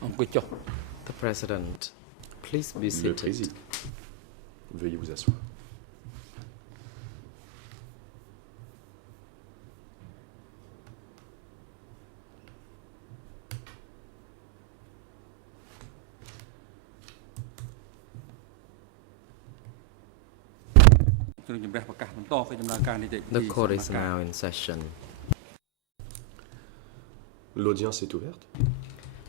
The President, please be Le seated. Président, veuillez vous asseoir. The court is now in session. L'audience est ouverte.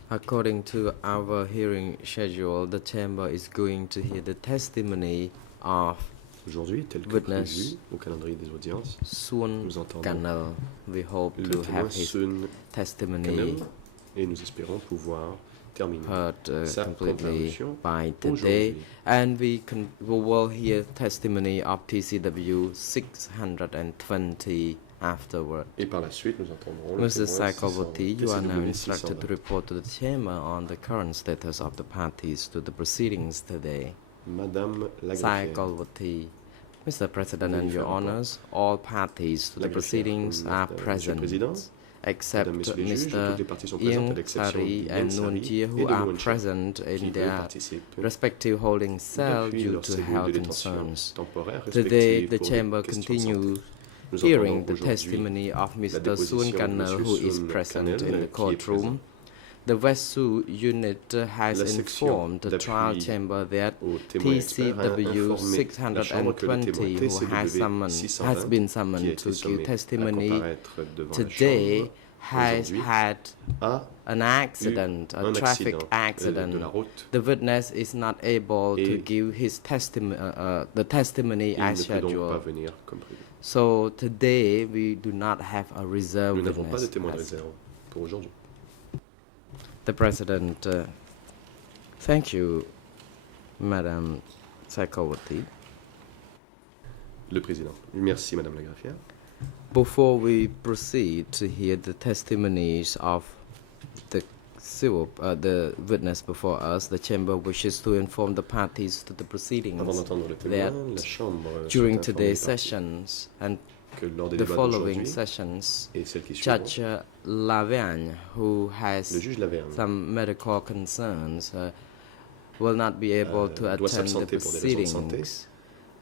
According to our hearing schedule, the chamber is going to hear the testimony of Aujourd'hui, tel que Witness prévu au calendrier des audiences, Sun nous entendons Kanal. We hope le to témoin have his Sun testimony Kanel et nous espérons pouvoir terminer heard sa completely comparution by today, aujourd'hui. and we will hear testimony of TCW 620 afterward. Et par la suite, nous entendrons le Mr. témoin Saikawati, you are now TCW instructed to 620. report to the Chamber on the current status of the parties to the proceedings today. Madame la greffière, Saikawati, Mr. President and Veuillez Your faire rapport. Honors, all parties to La the greffière, proceedings are Monsieur le present, Président, except Mesdames, Messieurs les juges, Mr. toutes les parties sont présentes à Ieng l'exception Sari d'Ieng and Sari Noon Jie, et who de are Noon Jie, present qui, in eux, their participent respective holding cell depuis due leur to cellule health de détention concerns. temporaire Today, respective the pour les Chamber questions de continues santé. Nous hearing entendons the aujourd'hui testimony of la Mr. déposition Sun de Kanal, Monsieur who is Sun present Kanel, in the qui est présent. courtroom. The Westsu unit has La section informed the trial d'appui chamber that aux témoins experts a TCW informé la Chambre que le témoin 620, who has been qui a summoned été to sommé give à testimony comparaître devant la today, Chambre has aujourd'hui had a an accident, a un traffic accident accident. de la route The witness is not able to et give his the testimony et il as ne peut donc pas scheduled. venir comme prévu. So today we do not have a reserve Nous n'avons pas de witness. témoin de réserve pour aujourd'hui. The President, thank you, Madam Saikawati. Le Président. Merci, Madame la greffière. Before we proceed to hear the testimonies of the the witness before us, the Chamber wishes to inform the parties to the proceedings Avant d'entendre le that témoin, la Chambre during souhaite informer today's les parties sessions and que lors des the débats following d'aujourd'hui sessions, et celles qui suivront, Judge Lavigne, who le has juge Lavergne some medical concerns, will not be able to doit attend the s'absenter pour des raisons de santé. proceedings.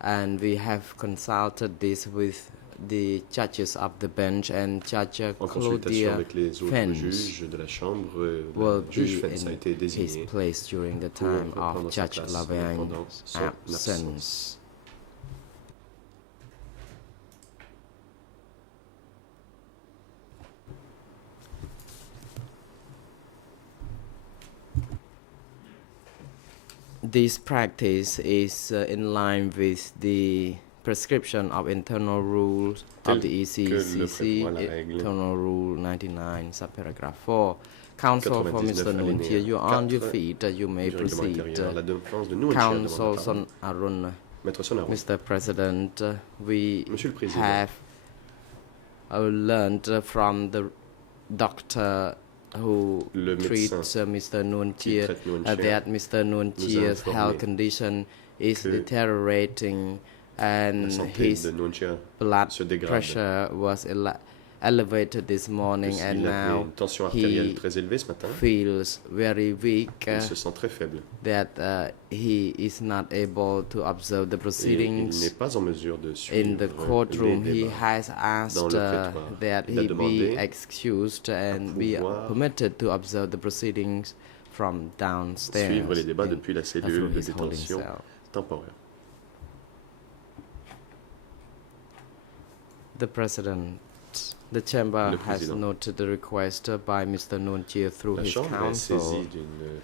And we have consulted this with the judges of the bench, and Judge En consultation Claudia avec les autres Fens juges de la Chambre, will le juge be Fens a in été his désigné place during the pour time reprendre of sa Judge place Lavigne's pendant son absence. absence. This practice is in line with the prescription of internal rules of the ECCC, prévoit la règle. Internal Rule 99, subparagraph 4. Counsel for 99 Mr. Nuntia, you are on your 4 feet, you may du règlement proceed. intérieur. La défense de Noon Jie demande Counsel la parole. Son Arun, Maître Sonaro. Mr. President, we Monsieur le Président. have learned from the doctor who Le treats médecin Mr. Noon qui Jie traite Noon Jie that Mr. Noon nous a Jie's informé health condition is que deteriorating la and santé his de Noon Jie blood se dégrade. pressure was elevated this morning, and Il avait now une tension artérielle he très élevée ce matin. feels very weak, Il se sent très faible. that he is not able to observe the Et il proceedings n'est pas en mesure de suivre in the courtroom. les He débats. has asked dans le prétoire. that Il a he be demandé excused and be pouvoir permitted to observe the proceedings from downstairs suivre les débats in- depuis la through cellule de his holding détention cell. temporaire. The President, the Chamber Le has Président. noted the request by Mr. Noon Jie through La his Chambre est counsel. saisie d'une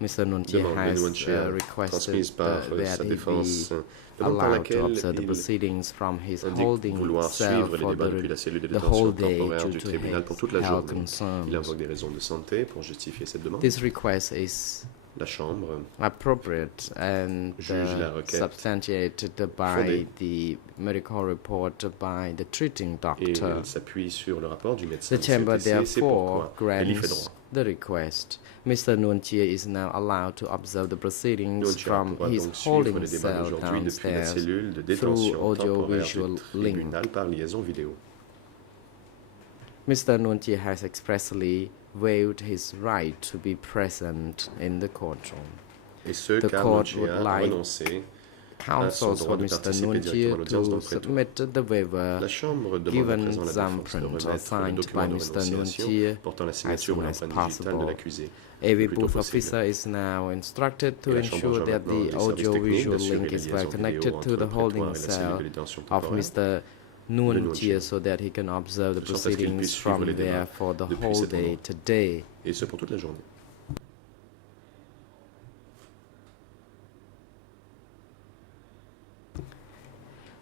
Mr. Noon Jie demande de has Noon Jie requested transmise par that sa he défense, be demande par allowed to laquelle observe the il proceedings from his indique holding vouloir cell suivre les for débats depuis la cellule de the whole détention day temporaire due du to tribunal pour his toute la health journée. Il concerns. invoque des raisons de santé pour justifier cette demande. This request is La Chambre appropriate and juge la requête substantiated by fondée. the medical report by the treating et doctor. elle s'appuie sur le rapport du médecin. The chamber CTC, c'est therefore pourquoi elle y fait grants droit. the request. Mr. Noon Jie is now allowed to observe the proceedings Noon Jie from pourra his donc suivre holding les débats cell d'aujourd'hui depuis la downstairs cellule de through détention temporaire audiovisual du link. tribunal par liaison vidéo. Mr. Noon Jie has expressly waived his right to be present in the courtroom. Et ce, The car court Nuntia would a like renoncé counsels son for droit de Mr. participer directement à Nuntia l'audience dans to le prétoire. submit the waiver La Chambre demande à given présent la défense de thumbprint or remettre le signed by document de Mr. renonciation Nuntia portant la as signature ou soon as l'empreinte digitale de possible. l'accusé. AV le plus tôt booth possible. officer is now instructed to Et la Chambre ensure enjoint that maintenant the les services techniques audio-visual d'assurer link les is liaisons well vidéo connected entre to le the holding prétoire et la cellule cell de détention of temporaire. Mr. Nuntia so that he can observe the de sorte à ce qu'il proceedings puisse suivre from les there débats for the depuis whole cet day endroit. today. Et ce pour toute la journée.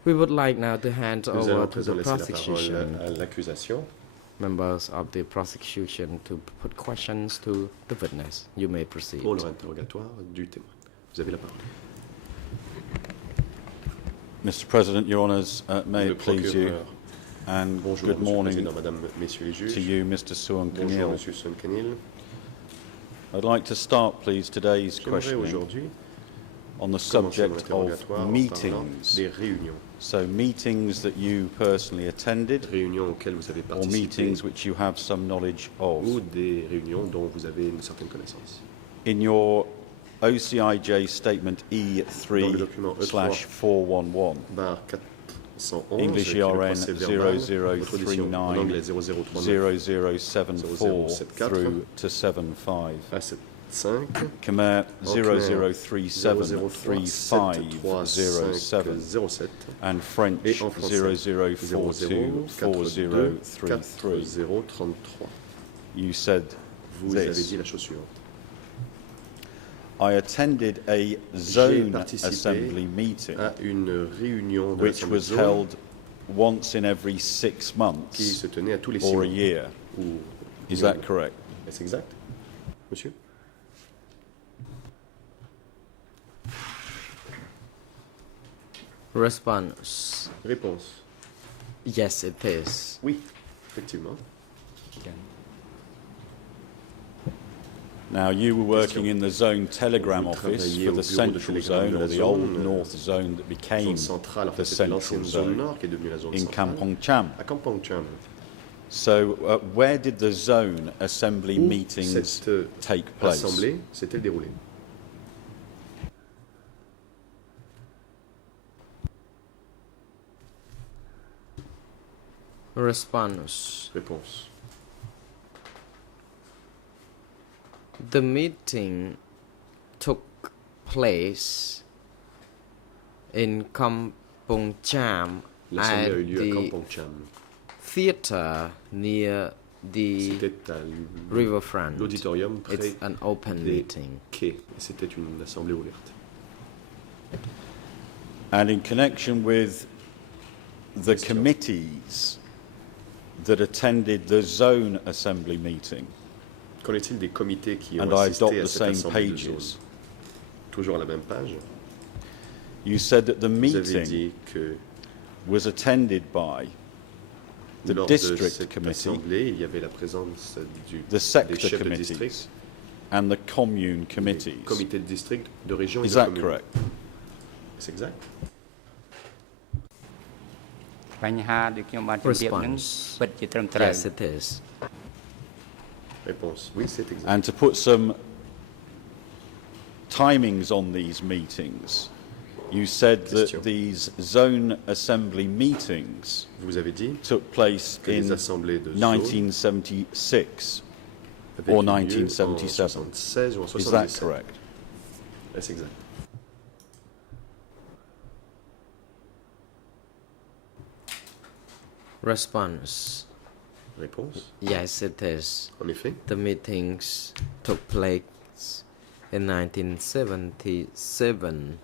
We would like now to hand Nous allons over à to présent the laisser la prosecution, parole à l'accusation. members of the prosecution, to put questions to the witness. You may proceed. Pour l'interrogatoire du témoin. Vous avez la parole. Mr. President, Your Honours, may Le it please you, procureur. and Bonjour, good Monsieur le morning Président, Madame, Messieurs les juges. to you, Mr. Suan Bonjour, Keneal. Monsieur Sonkenil. I'd like to start, please, today's J'aimerais questioning aujourd'hui on the commencer mon subject interrogatoire of en parlant meetings. des réunions. So, meetings that you personally attended, Réunions auxquelles vous avez or participé meetings which you have some knowledge of. ou des réunions dont vous avez une certaine connaissance. In your OCIJ statement Dans le document E3/411, Bar 411, English qui est le ERN procès verbal, votre audition en 0039 anglais 0039 0074 0074 through to 75. à 75, Khmer en clair, 00373507 003507 and French et en français 00424033. 0033. You said Vous avez this. dit la chose suivante. I attended a J'ai zone participé assembly meeting à une réunion de which l'Assemblée was de zone held once in every 6 qui months se tenait à tous les 6 or mois. a year. Ou- Is that correct? Est-ce exact, monsieur? Response. Réponse. Yes, it is. Oui, effectivement. Now, you were working Question. in the zone telegram Vous office travaillez for au the bureau de central télégramme zone de or la the old zone, north zone that became Zone centrale, en fait, the c'était l'ancienne central zone zone nord qui est devenue la zone in centrale. Kampong Cham. À Kampong Cham. So, where did the zone assembly Où meetings cette take place? assemblée s'est-elle déroulée? Response. Réponse. The meeting took place in Kampong Cham L'assemblée at a eu lieu à the Kampong Cham. theater near the C'était à riverfront. l'auditorium près It's an open des meeting. quais. Et c'était une assemblée ouverte. And in connection with the Question. committees that attended the zone assembly meeting, Qu'en est-il des comités qui and ont I assisté adopt à the cette same assemblée de zone? pages, Toujours à la même page. you said that the Vous avez meeting dit que was attended by the lors de district cette committee, assemblée, il y avait la présence the des sector chefs de district, committees, and the commune des committees. comités de district, de région et Is de that commune. correct? C'est exact. បញ្ហាដែលខ្ញុំបានជម្រាបហ្នឹង Response. ពិតជាត្រឹមត្រូវ Yes, it is. Réponse. Oui, c'est exact. And to put some timings on these meetings, you said that Question. these zone assembly meetings Vous avez dit took place que les in assemblées de zone 1976. avaient or eu lieu en 1977. 76 ou en Is that 77. correct? C'est exact. Response. Réponse. Yes, it is. En effet, The meetings took place in 1977,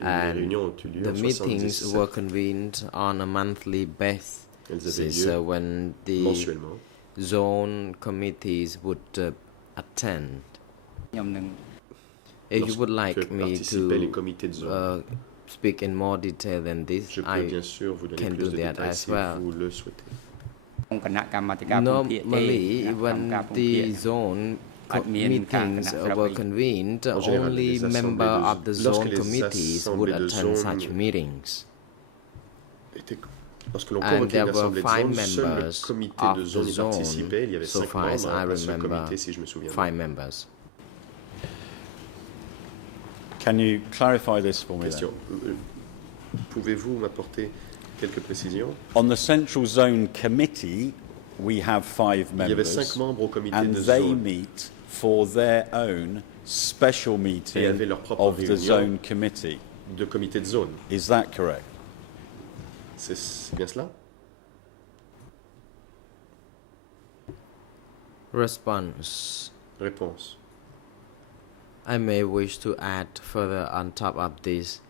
les and réunions ont eu lieu the en meetings 77. were convened on a monthly basis Elles avaient lieu when the mensuellement. zone committees would attend. ខ្ញុំនឹង If you would like Lorsque me participaient les to comités de zone, speak in more detail than this, je peux bien I sûr vous donner can plus do de that détails as si well. vous le souhaitez. ក្នុងគណៈកម្មាធិការភូមិភាគទេ normally គណៈកម្ម when ការភូមិភា the គ zone Admin meetings kan kena were serapin. convened, En général, only les assemblées members de- of the lorsque zone les committees would assemblées de attend zone such meetings. Était Lorsque l'on and convoquait there une were assemblée de 5 zone, seul le members comité de of the zone y zone, participait. Il y avait so 5 far as membres I à ce remember, comité, si je me souviens 5 bien. members. Can you clarify this for me Question. then? Pouvez-vous m'apporter quelques précisions? On the Central Zone Committee, we have 5 Il y avait 5 members, membres au comité and de they zone meet for their own special et meeting avaient leur propre of the réunion Zone Committee. de comité de zone. Is that correct? C'est bien cela? Response. Réponse. I may wish to add further on top of this.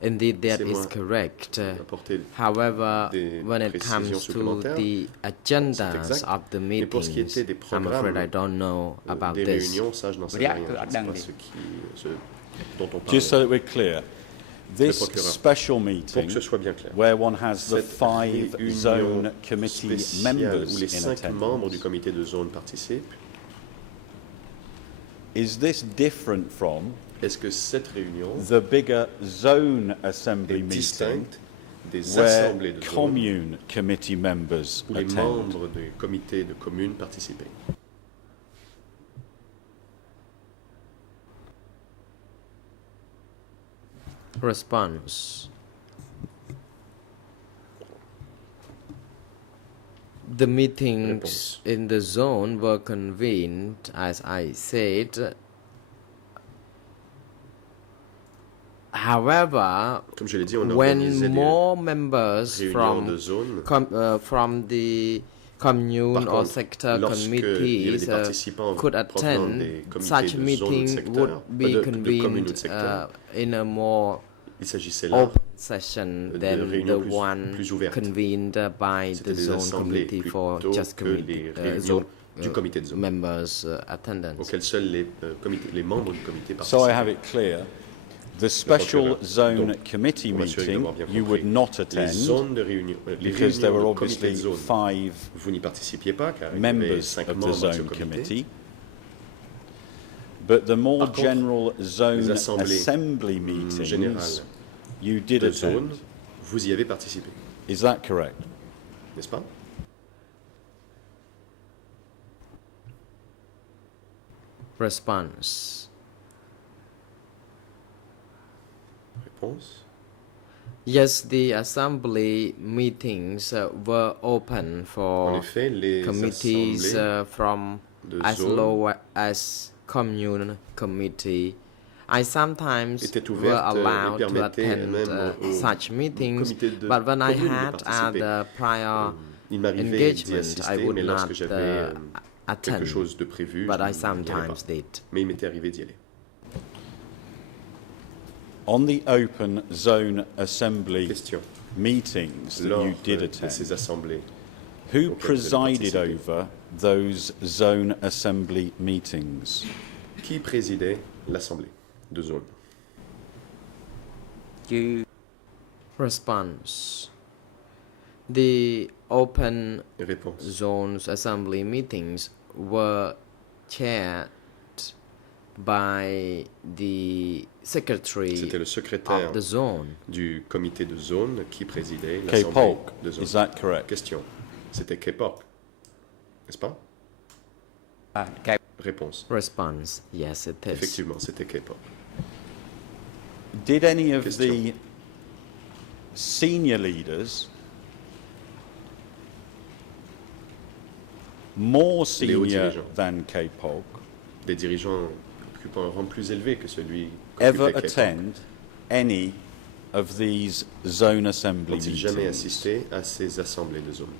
Indeed, that is Laissez-moi correct. Apporter However, des when it précisions comes to supplémentaires. the C'est agendas exact. of the Mais pour ce qui meetings, était des I'm afraid I programmes don't know about des this. réunions, ça je n'en sais Rien rien. que Je ne sais Adam pas dit. ce dont on parle. Just so that we're clear, this procureur. special Pour meeting, que ce soit bien clair. where one has the Cette 5 réunion Zone Committee spéciale members où les in 5 membres du attendance, comité de zone participent, is this different from est-ce que cette réunion the bigger Zone Assembly est meeting distincte des where assemblées de zone commune committee members où les attend? membres du comité de communes participaient? Response. The meetings Réponse. in the zone were convened, as I said. However, Comme je l'ai dit, on when organisait more members des réunions de from zone. from the commune Par or contre, sector lorsque il y avait committees des participants could provenant attend, des comités such de zone ou de meeting secteur, would be de communes ou convened de secteur, in a more il s'agissait là open session de than the réunions one plus ouvertes. convened by C'était the des zone assemblées committee for plutôt just que committee les réunions zone du comité de zone, members attendance. auxquelles seuls les membres du comité So I have participaient. it clear. The special procureur. Zone Donc, Committee pour m'assurer meeting d'avoir bien you would compris, not Les attend zones de réunion, les because there were réunions de comité obviously de zone, 5 vous n'y participiez pas car il y avait members 5 of the membres de ce Zone comité. Committee. But the more Par contre, general Zone les assemblées, Assembly meetings générales you did de attend. zone, vous y avez participé, Is that correct? n'est-ce pas? Response. Réponse. Yes, the assembly meetings were open En for effet, les committees assemblées from de as zone low as commune committee. I sometimes étaient were ouvertes et allowed to permettaient attend même aux such meetings, comités de but when I communes de had participer. other prior Il m'arrivait d'y engagement, I assister, would mais lorsque not j'avais attend, quelque chose de prévu, but je I n'y allais sometimes pas. did. Mais il m'était arrivé d'y aller. On the Open Zone Assembly Question. meetings that Lors you did de ces attend, assemblées, who auxquelles vous avez presided participé. over those Zone Assembly meetings? qui présidait l'assemblée de zone? គឺ Response. The open Réponse. zones assembly meetings were chaired by the secretary C'était le secrétaire of the zone. du comité de zone qui présidait Kay l'assemblée Polk, de zone. is that correct? Question. C'était Kay Polk, n'est-ce pas? បាទកែ Réponse. Response. Yes, it is. Effectivement, c'était Kay Polk. Did any of Question. the senior leaders, more Les hauts senior dirigeants. than Kay Polk, Des dirigeants occupant un rang plus élevé que celui ever qu'occupait Kay Polk, attend any of these zone assembly ont-ils jamais meetings? assisté à ces assemblées de zone?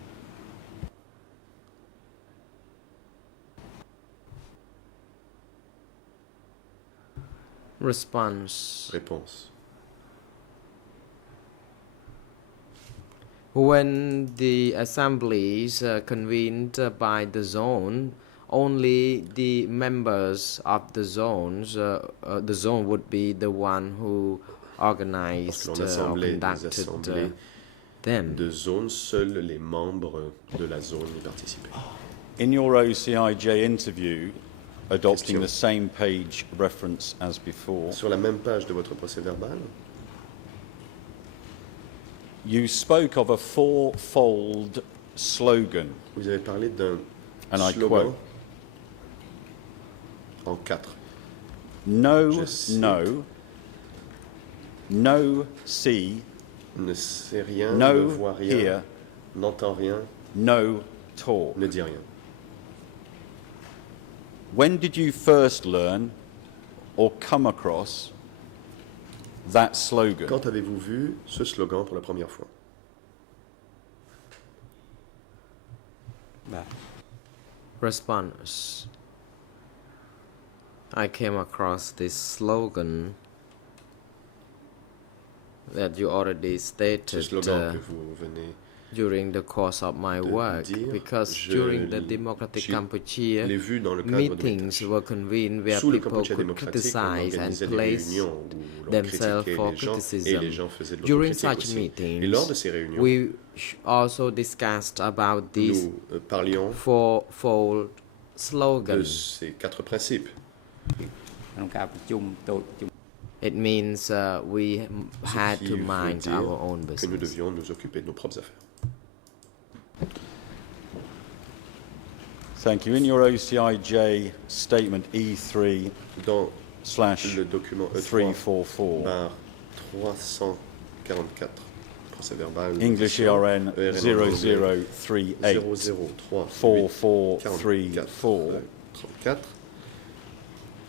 Response. Réponse. When the assemblies convened by the zone, only the members of the zone would be the one who organized Lorsque l'on or assemblait des conducted assemblées them. de zone, seuls les membres de la zone y participaient. In your OCIJ interview, adopting Question. the same page reference as before, Sur la même page de votre procès verbal, You spoke of a four-fold slogan, Vous avez parlé d'un and I slogan quote, en 4. no, Je cite. no, no, see, Ne sait rien, no, ne voit rien, hear, n'entend rien, no, talk. ne dit rien. When did you first learn or come across that slogan? Quand avez-vous vu ce slogan pour la première fois? បាទ Response. I came across this slogan that you already Ce stated slogan que vous venez during the course of my de work, dire, because je during the l'ai- Democratic je Kampuchea, l'ai vu dans le cadre de mes meetings tâches. were convened where Sous le people Kampuchea could démocratique, on criticize and organisait des place réunions où l'on themselves critiquait for les gens et les criticism. gens faisaient de During l'autocritique such aussi. Et lors de meetings, ces réunions, we also discussed about this nous parlions fourfold de slogan. ces 4 principes. ក្នុងការប្រជុំតូចជុំ It means we had qui to veut mind dire our own que nous business. devions nous occuper de nos propres affaires. Thank you. In your OCIJ statement E3 Dans slash le document E3 344, barre 344, procès verbal, English ERN 0038 003 4434, 34,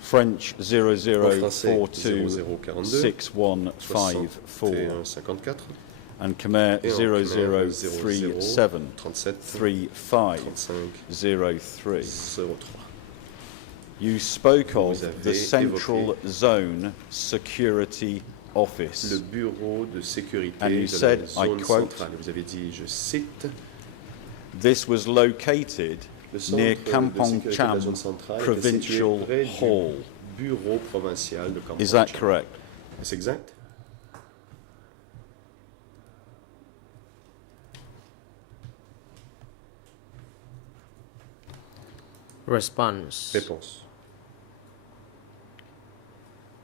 French en français 0042 0042, 6154, 54, and Khmer et en Khmer 0037 37 35 35 03. 03. You spoke of Vous avez the Central évoqué Zone Security Le Office. bureau de sécurité And you de said, la I zone quote, centrale. Vous avez dit, je cite, This was located le centre near de Kampong sécurité de la Cham zone centrale était Provincial situé près Hall. du bureau provincial de Kampong Is that Cham. correct? Est-ce exact? Response. Réponse.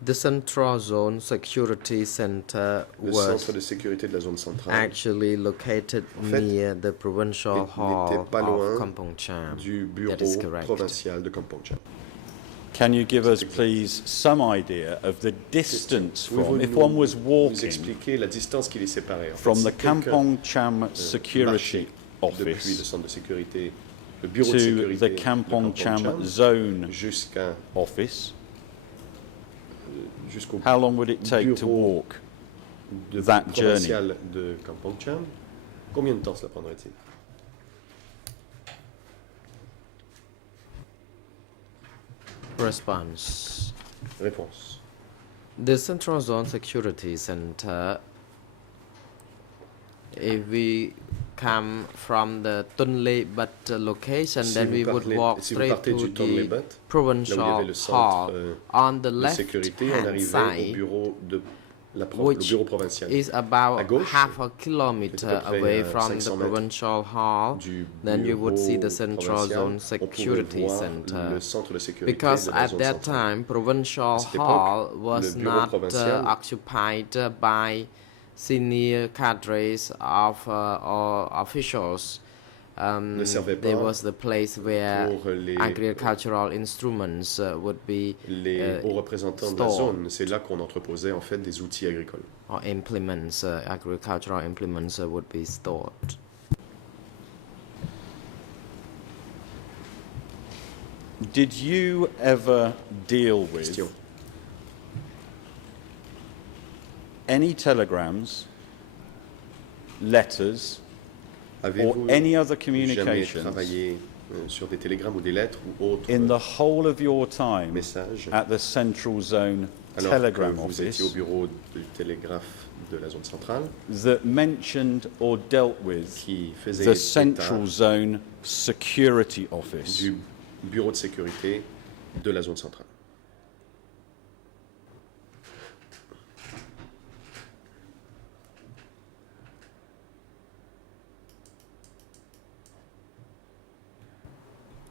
The Central Zone Security Center Le was centre de sécurité de la zone centrale actually located fait, near the provincial il hall n'était pas of loin Kampong Cham. du That is bureau correct. provincial de Kampong Cham. Can you give us, please, some idea of the distance Pouvez-vous from, if nous- one was nous walking expliquer la distance qui les séparait en fait, from si the quelqu'un, Kampong Cham Security marchait depuis le Office centre de sécurité, le bureau de to sécurité the de Kampong Cham Cham Zone jusqu'à Office? jusqu'au How long would it take to bureau walk de that journey? provincial de Kampong Cham, combien de temps cela prendrait-il? Response. Réponse. The Central Zone Security Center, if we come from the Tunle But location, Si then vous we would parlez- walk si vous straight partez to du Tonle the But, là où il y provincial avait le centre hall. On the de left sécurité, on hand arrivait au side bureau de le which bureau provincial is À about gauche, half a c'est kilometer à peu près, away from 500 the mètres provincial hall. du Then you would see bureau the Central provincial. Zone On pouvait Security voir Center. le centre de sécurité Because de la at zone that centrale. time, provincial cette époque, hall le was bureau not provincial occupied by senior cadres of or officials. Ne servait There pas was the place where pour les, agricultural instruments would be les hauts représentants de la stored. zone. C'est là qu'on entreposait en fait des outils agricoles. or implements, agricultural implements would be stored. Did you ever deal with Question. any telegrams, letters, or Avez-vous any other jamais communications travaillé sur des télégrammes ou des lettres ou autres in the whole of your time messages at the Central Zone alors que Telegram vous étiez au Office bureau du télégraphe de la zone centrale that mentioned or dealt with qui faisait the état Central Zone Security Office? du bureau de sécurité de la zone centrale?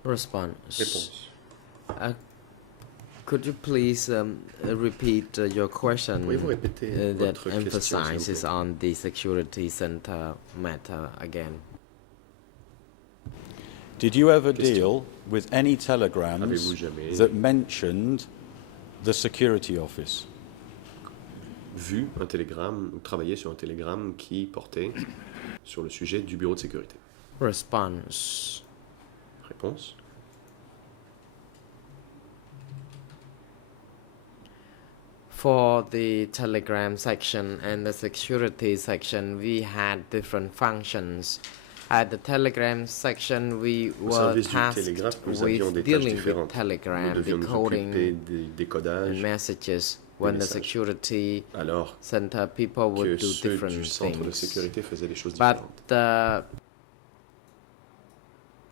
Response. Réponse. Could you please repeat your question Pourriez-vous répéter that votre question, s'il vous emphasizes plaît? on the security center matter again? Did you ever Question. deal with any telegrams Avez-vous jamais that mentioned the security office? vu un télégramme ou travaillé sur un télégramme qui portait sur le sujet du bureau de sécurité? Response. Réponse. For the telegram section and the security section, we had different functions. At the telegram section, we Au were service du tasked télégraphe, nous avions with des tâches dealing with différentes. Nous telegram, devions nous decoding occuper des and décodages, messages. When the messages. security alors center people que would do ceux different du centre de things. sécurité faisaient des choses But différentes.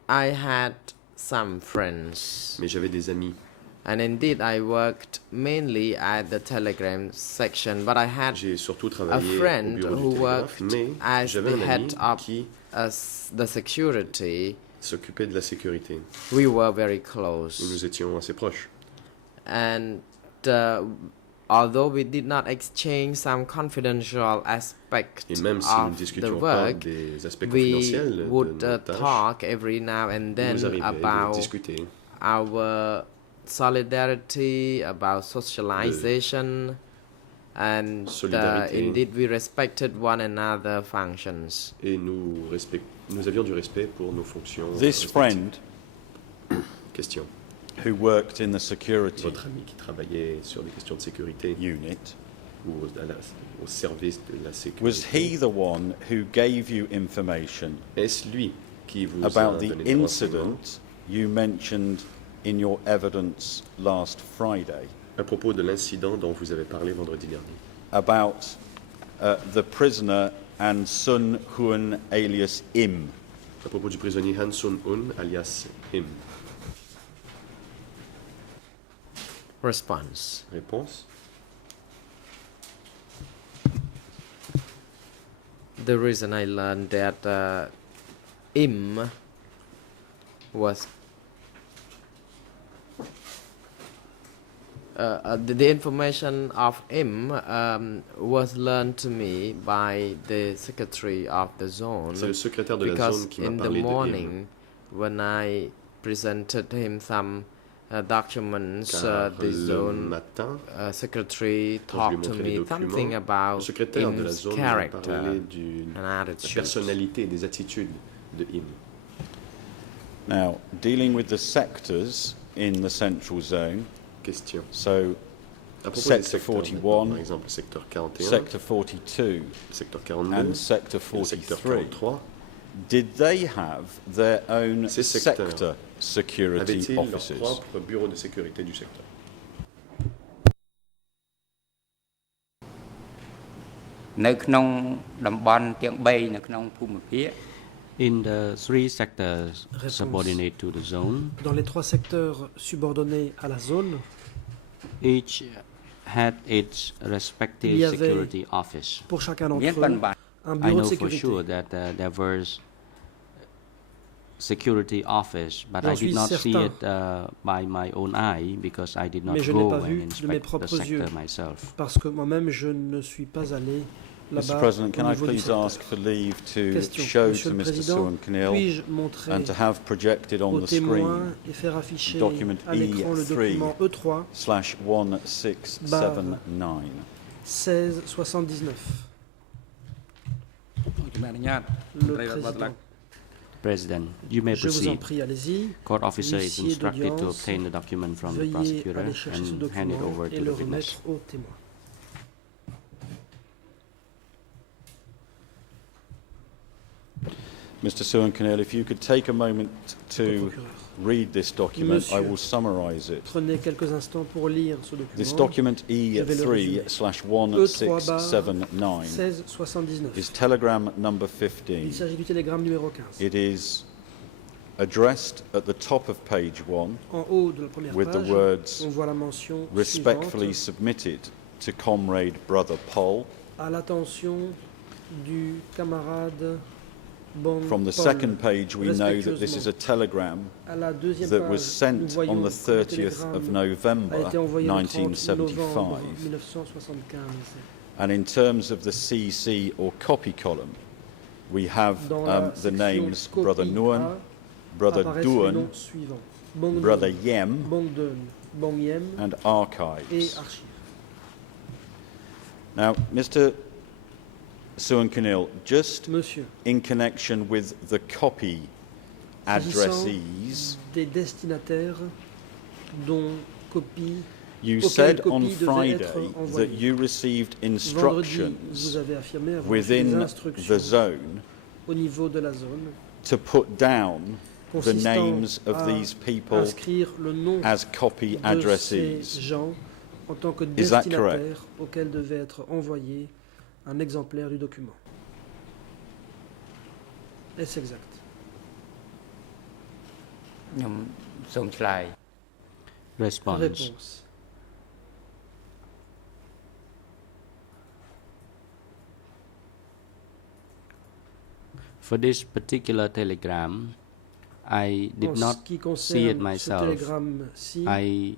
I had some friends, Mais j'avais des amis. and indeed I worked mainly at the telegram section. But I had J'ai surtout a travaillé au friend bureau du who télégraphe, worked mais as j'avais the un head ami of qui the security. s'occupait de la sécurité. We were very Et close, nous étions assez proches. and although we did not exchange some confidential aspects Et même si nous ne of the discutions pas work, des aspects we confidentiels de would nos tâches, talk every now and il then nous arrivait de about discuter our solidarity, about socialization, and solidarité. indeed we respected one another functions. et nous avions du respect pour nos fonctions. This respectives. friend Question. who worked in the security Votre ami qui travaillait sur des questions de sécurité unit, ou au service de la sécurité. was he the one who gave you information Est-ce lui qui vous about a the donné des renseignements incident you mentioned in your evidence last Friday à propos de l'incident dont vous avez parlé vendredi dernier? about the prisoner and Sun Huan alias Im? À propos du prisonnier Han Sun-un alias Im. Response. Réponse. The reason I learned that Im was the information of Im was learned to me by the secretary of the zone, C'est le secrétaire de la because zone qui m'a in the parlé de Im. morning when I presented him some documents, Car the le zone matin, secretary quand je lui talked to montrais les me something documents, le about secrétaire de la Im's zone m'a character parlé and de la attitude. personnalité et des attitudes de Im. Now, dealing with the sectors in the central zone, Question. so À propos Sector des secteurs, 41, par exemple, le secteur 41, Sector 42 le secteur 42, and Sector et le secteur 43, 43, did they have their own Ces secteurs sector security avaient-ils leur offices? propre bureau de sécurité du secteur?នៅក្នុងតំបន់ទាំង3នៅក្នុងភូមិភាគ In the three sectors Réponse. subordinate to the zone, Dans les trois secteurs subordonnés à la zone, each had its respective Il y avait- security office. pour chacun មាន d'entre ប៉ុន្ eux, មាន un I bureau de know for sécurité. sure that there was security office, but J'en I did suis not see certain. it by my own eye because I did not Mais je n'ai go pas and vu de mes inspect the propres yeux. sector myself. Parce que moi-même, je ne suis pas allé Mr. là-bas President, au can I niveau du please secteur. ask for leave to Question. show Monsieur to le Mr. Président, Suan Knil puis-je montrer and to have projected on aux the témoins screen et faire afficher document à l'écran le E3. document E3 /1679? 1679. ជំនុំអនុញ្ញាត Le ត្រីរដ្ឋបាត់ឡាក់ président, President, you may je vous en proceed. prie, allez-y. Court officer is L'huissier instructed to d'audience, obtain the document from the Veuillez prosecutor aller chercher ce and hand it document over et to le the witness. remettre au témoin. Mr. Suan Knil, if you could take a moment Au to procureur. read this document, I Monsieur. will summarize it. Prenez quelques instants pour lire ce This document. document vais le résumer. E3/1679 1679. is telegram number Il 15. s'agit du télégramme numéro 15. It is addressed at the top of page 1 En haut de la première with the page, words on voit la mention respectfully suivante submitted to comrade brother Paul, à l'attention du camarade Bon From the Paul, second page, we know that this is a respectueusement. telegram À la deuxième that page, was nous sent voyons on the que le 30th of télégramme November a été envoyé le 30 novembre 1975. 1975. And in terms of the CC or copy column, we have Dans la the section names copie Brother Nguyen, A, Brother apparaissent les Duan, noms suivants. Bong Brother Dun, Yem, Bong Dun, Bong Yem and et archives. Archives. Now, Mr. Suankanil, just Monsieur, in connection with the copy addressees, des destinataires dont copie. you auxquelles said on copie devait Friday être envoyée. that you received Vendredi, instructions vous avez affirmé avoir reçu within des the instructions zone au niveau de la zone to put down the consistant names of à these people inscrire le nom as copy de ces addressees. gens en tant que Is that destinataires auxquels devait être envoyé un exemplaire du document. Est-ce exact? ខ្ញុំសូមឆ្លើយ Response. Réponse. For this particular telegram, I did En not ce qui see it concerne ce myself. télégramme-ci, I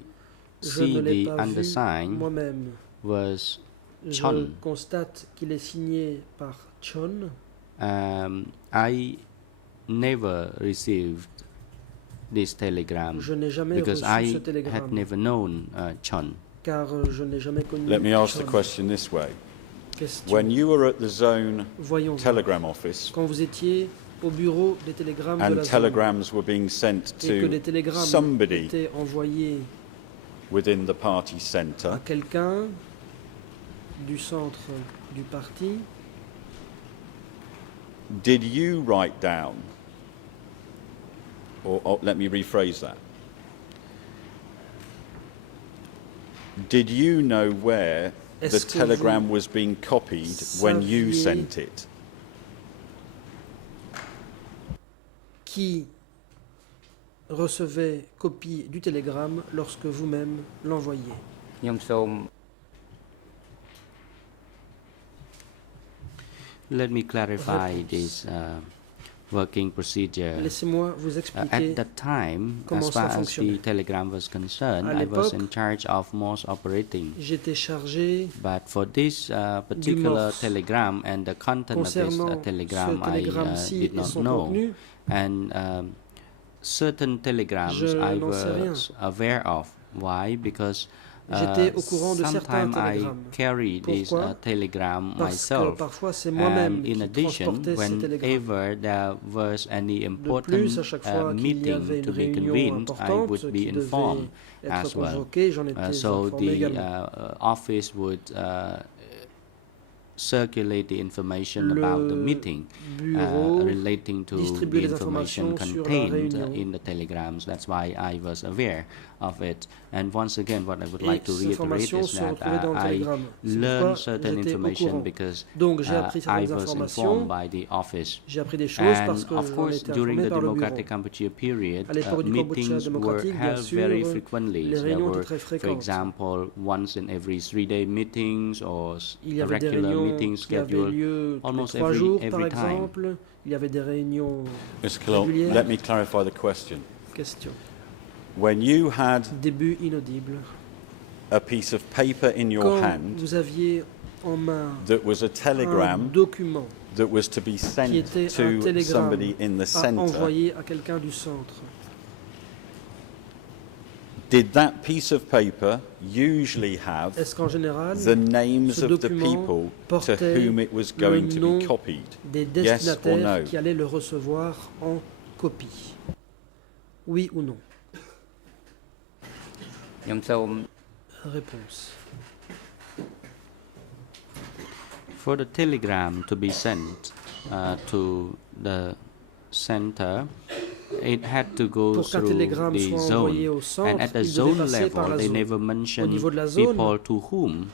je ne see l'ai the pas vu undersigned moi-même. was Je Chon. constate qu'il est signé par Chon. I never received this telegram Je n'ai jamais because reçu ce I had télégramme never known Chon. car je n'ai jamais connu Let me ask the Chon. question this way. Question. When you were at the zone Voyons. telegram office Quand vous étiez au bureau des télégrammes de and la zone telegrams were being sent et que des to télégrammes somebody étaient envoyés within the party à centre, quelqu'un du centre du parti, did you write down, or let me rephrase that, did you know where the Est-ce que telegram vous was being copied when you saviez sent it? qui recevait copie du télégramme lorsque vous-même l'envoyiez? ខ្ញុំសូម Let me clarify this working procedure. Laissez-moi vous expliquer. At that time, comment as far ça as the fonctionnait. telegram was concerned, À I was l'époque, in charge of most operating. J'étais chargé But for this particular morse. telegram and the content of this concernant telegram, ce I télégramme-ci did et not son know. contenu. And certain telegrams Je I n'en sais rien. was aware of. Why? Because J'étais au courant de certains sometimes I télégrammes. carry this Pourquoi? telegram Parce que myself. parfois c'est moi-même And in qui addition, transportais ces télégrammes. whenever there was any De important plus, à chaque fois qu'il y meeting avait une to be réunion convened, I importante would be qui devait informed être as well. convoquée, j'en étais So informé the également. office would circulate the information about the Le meeting bureau relating to distribuait the les information informations sur la contained réunion. in the telegrams. That's why I was aware of it. And once again, what I would Et like to ces reiterate informations is se that retrouvaient dans le I télégramme. C'est learned pourquoi certain j'étais au information courant. because Donc j'ai appris I certaines was informations, informed by the office. j'ai appris des choses parce And que of j'en course, étais during informé the par le bureau. Democratic Kampuchea period, À l'époque du Cambodge meetings were démocratique, bien held sûr, very frequently. les There réunions were, étaient très for fréquentes. example, once in every 3-day meetings or Il y avait des regular réunions meetings qui avaient scheduled lieu tous les almost 3 jours, par every time. exemple. Il y avait des réunions Mr. Kalal, régulières. let me clarify the question. Question. When you had Début inaudible. a piece of paper in your Quand hand vous aviez en main that was a un telegram document that was to be qui sent était un to télégramme somebody in the à centre, envoyer à quelqu'un du centre, did that piece of paper usually have est-ce qu'en général, the names ce of the document people to portait whom it was going to nom be copied? des Yes or destinataires no? qui allaient le recevoir en copie? Oui ou non? ខ្ញុំសូម Réponse. For the telegram to be sent to the center, it had to go Pour qu'un through télégramme the soit envoyé zone. au centre, And at the il devait zone passer par level, la they zone. never mentioned niveau de la zone, people to whom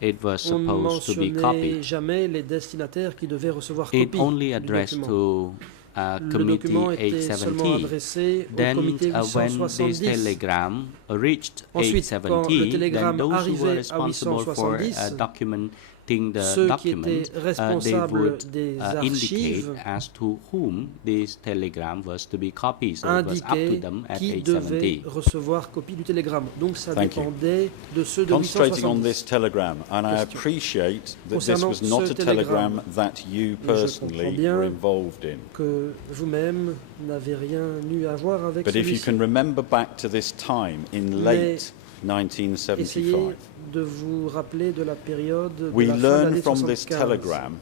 it was On ne supposed to be mentionnait copied. jamais les destinataires qui devaient recevoir It copie only du addressed document. to Le Committee document était seulement 870. adressé au Then, comité when this 870. telegram reached Ensuite, quand le 870, then télégramme those who were arrivait à responsible for 870, document collecting the ceux qui document, étaient they responsables would des indicate archives as to whom this telegram was to be copied. So it was up to indiquaient them at qui age devait 70. recevoir copie du télégramme. Donc ça Thank you. dépendait de ceux de Concentrating on 870. this telegram, and I Question. appreciate that this Concernant was not ce a telegram télégramme, that you comprends personally bien were involved in. Que vous-même n'avez rien eu à voir avec But if you celui-ci. can remember back to this time in late Essayez 1975, de vous rappeler de la période de we la fin de learn l'année from this 75. telegram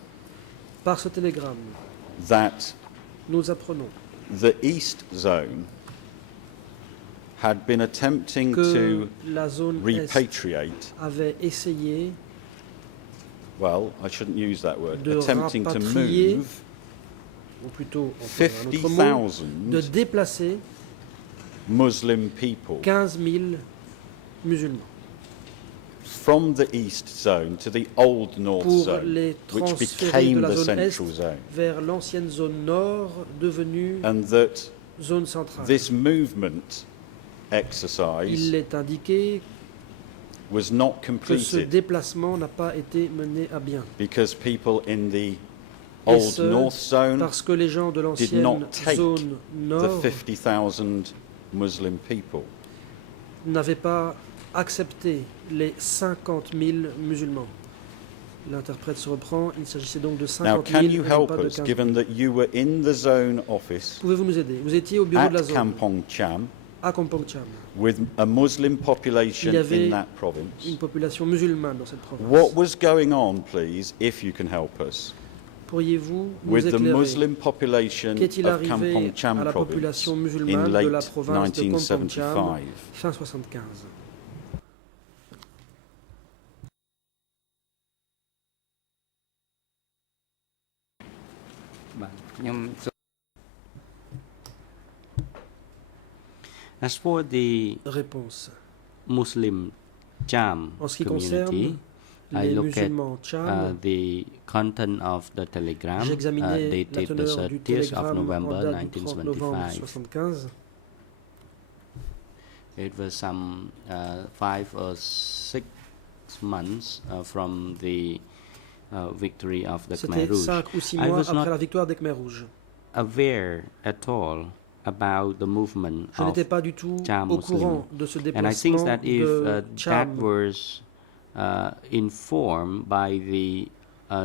Par ce télégramme, that nous apprenons the East Zone had been attempting que to la zone Est repatriate, avait essayé well, I shouldn't use that word, de attempting to rapatrier, move ou plutôt encore un autre mot, de 50,000 déplacer Muslim people 15 000 musulmans from the East Zone to the old North pour Zone, les which transférer de became la the zone Est Central Zone. vers l'ancienne zone Nord, devenue And that zone centrale. this movement Il exercise est indiqué was not que ce completed déplacement n'a pas été mené à bien. because people in the Et old ce, North Zone parce que les gens de did l'ancienne not take zone the Nord 50,000 Muslim people. n'avaient pas accepté les 50 000 musulmans. L'interprète se reprend, il s'agissait donc de Now, 50 000 can you et non help pas de us, 15 000. given that you were in the zone office Pouvez-vous nous aider? Vous étiez au bureau de la at zone, Kampong Cham à Kampong Cham. with a Muslim population Il y avait in that province? une population musulmane dans cette province. What was going on, please, if you can help us, Pourriez-vous nous with the éclairer? Muslim population Qu'est-il of arrivé Kampong Cham à la province population in musulmane de la late province de Kampong Cham 1975? fin 75? As for the Réponse. Muslim Cham En ce qui community, concerne I les look at musulmans Cham, the content of the telegram j'ai examiné la dated the teneur du 30th of télégramme en November date du 30 novembre 1975. 75. It was some 5 or 6 months from the victory of the Khmer C'était Rouge. 5 ou 6 I mois was après not la victoire des Khmer Rouges. aware at all about the movement Je of n'étais pas du tout Cham au Muslim. courant de ce And I think déplacement that if de that Cham. was informed by the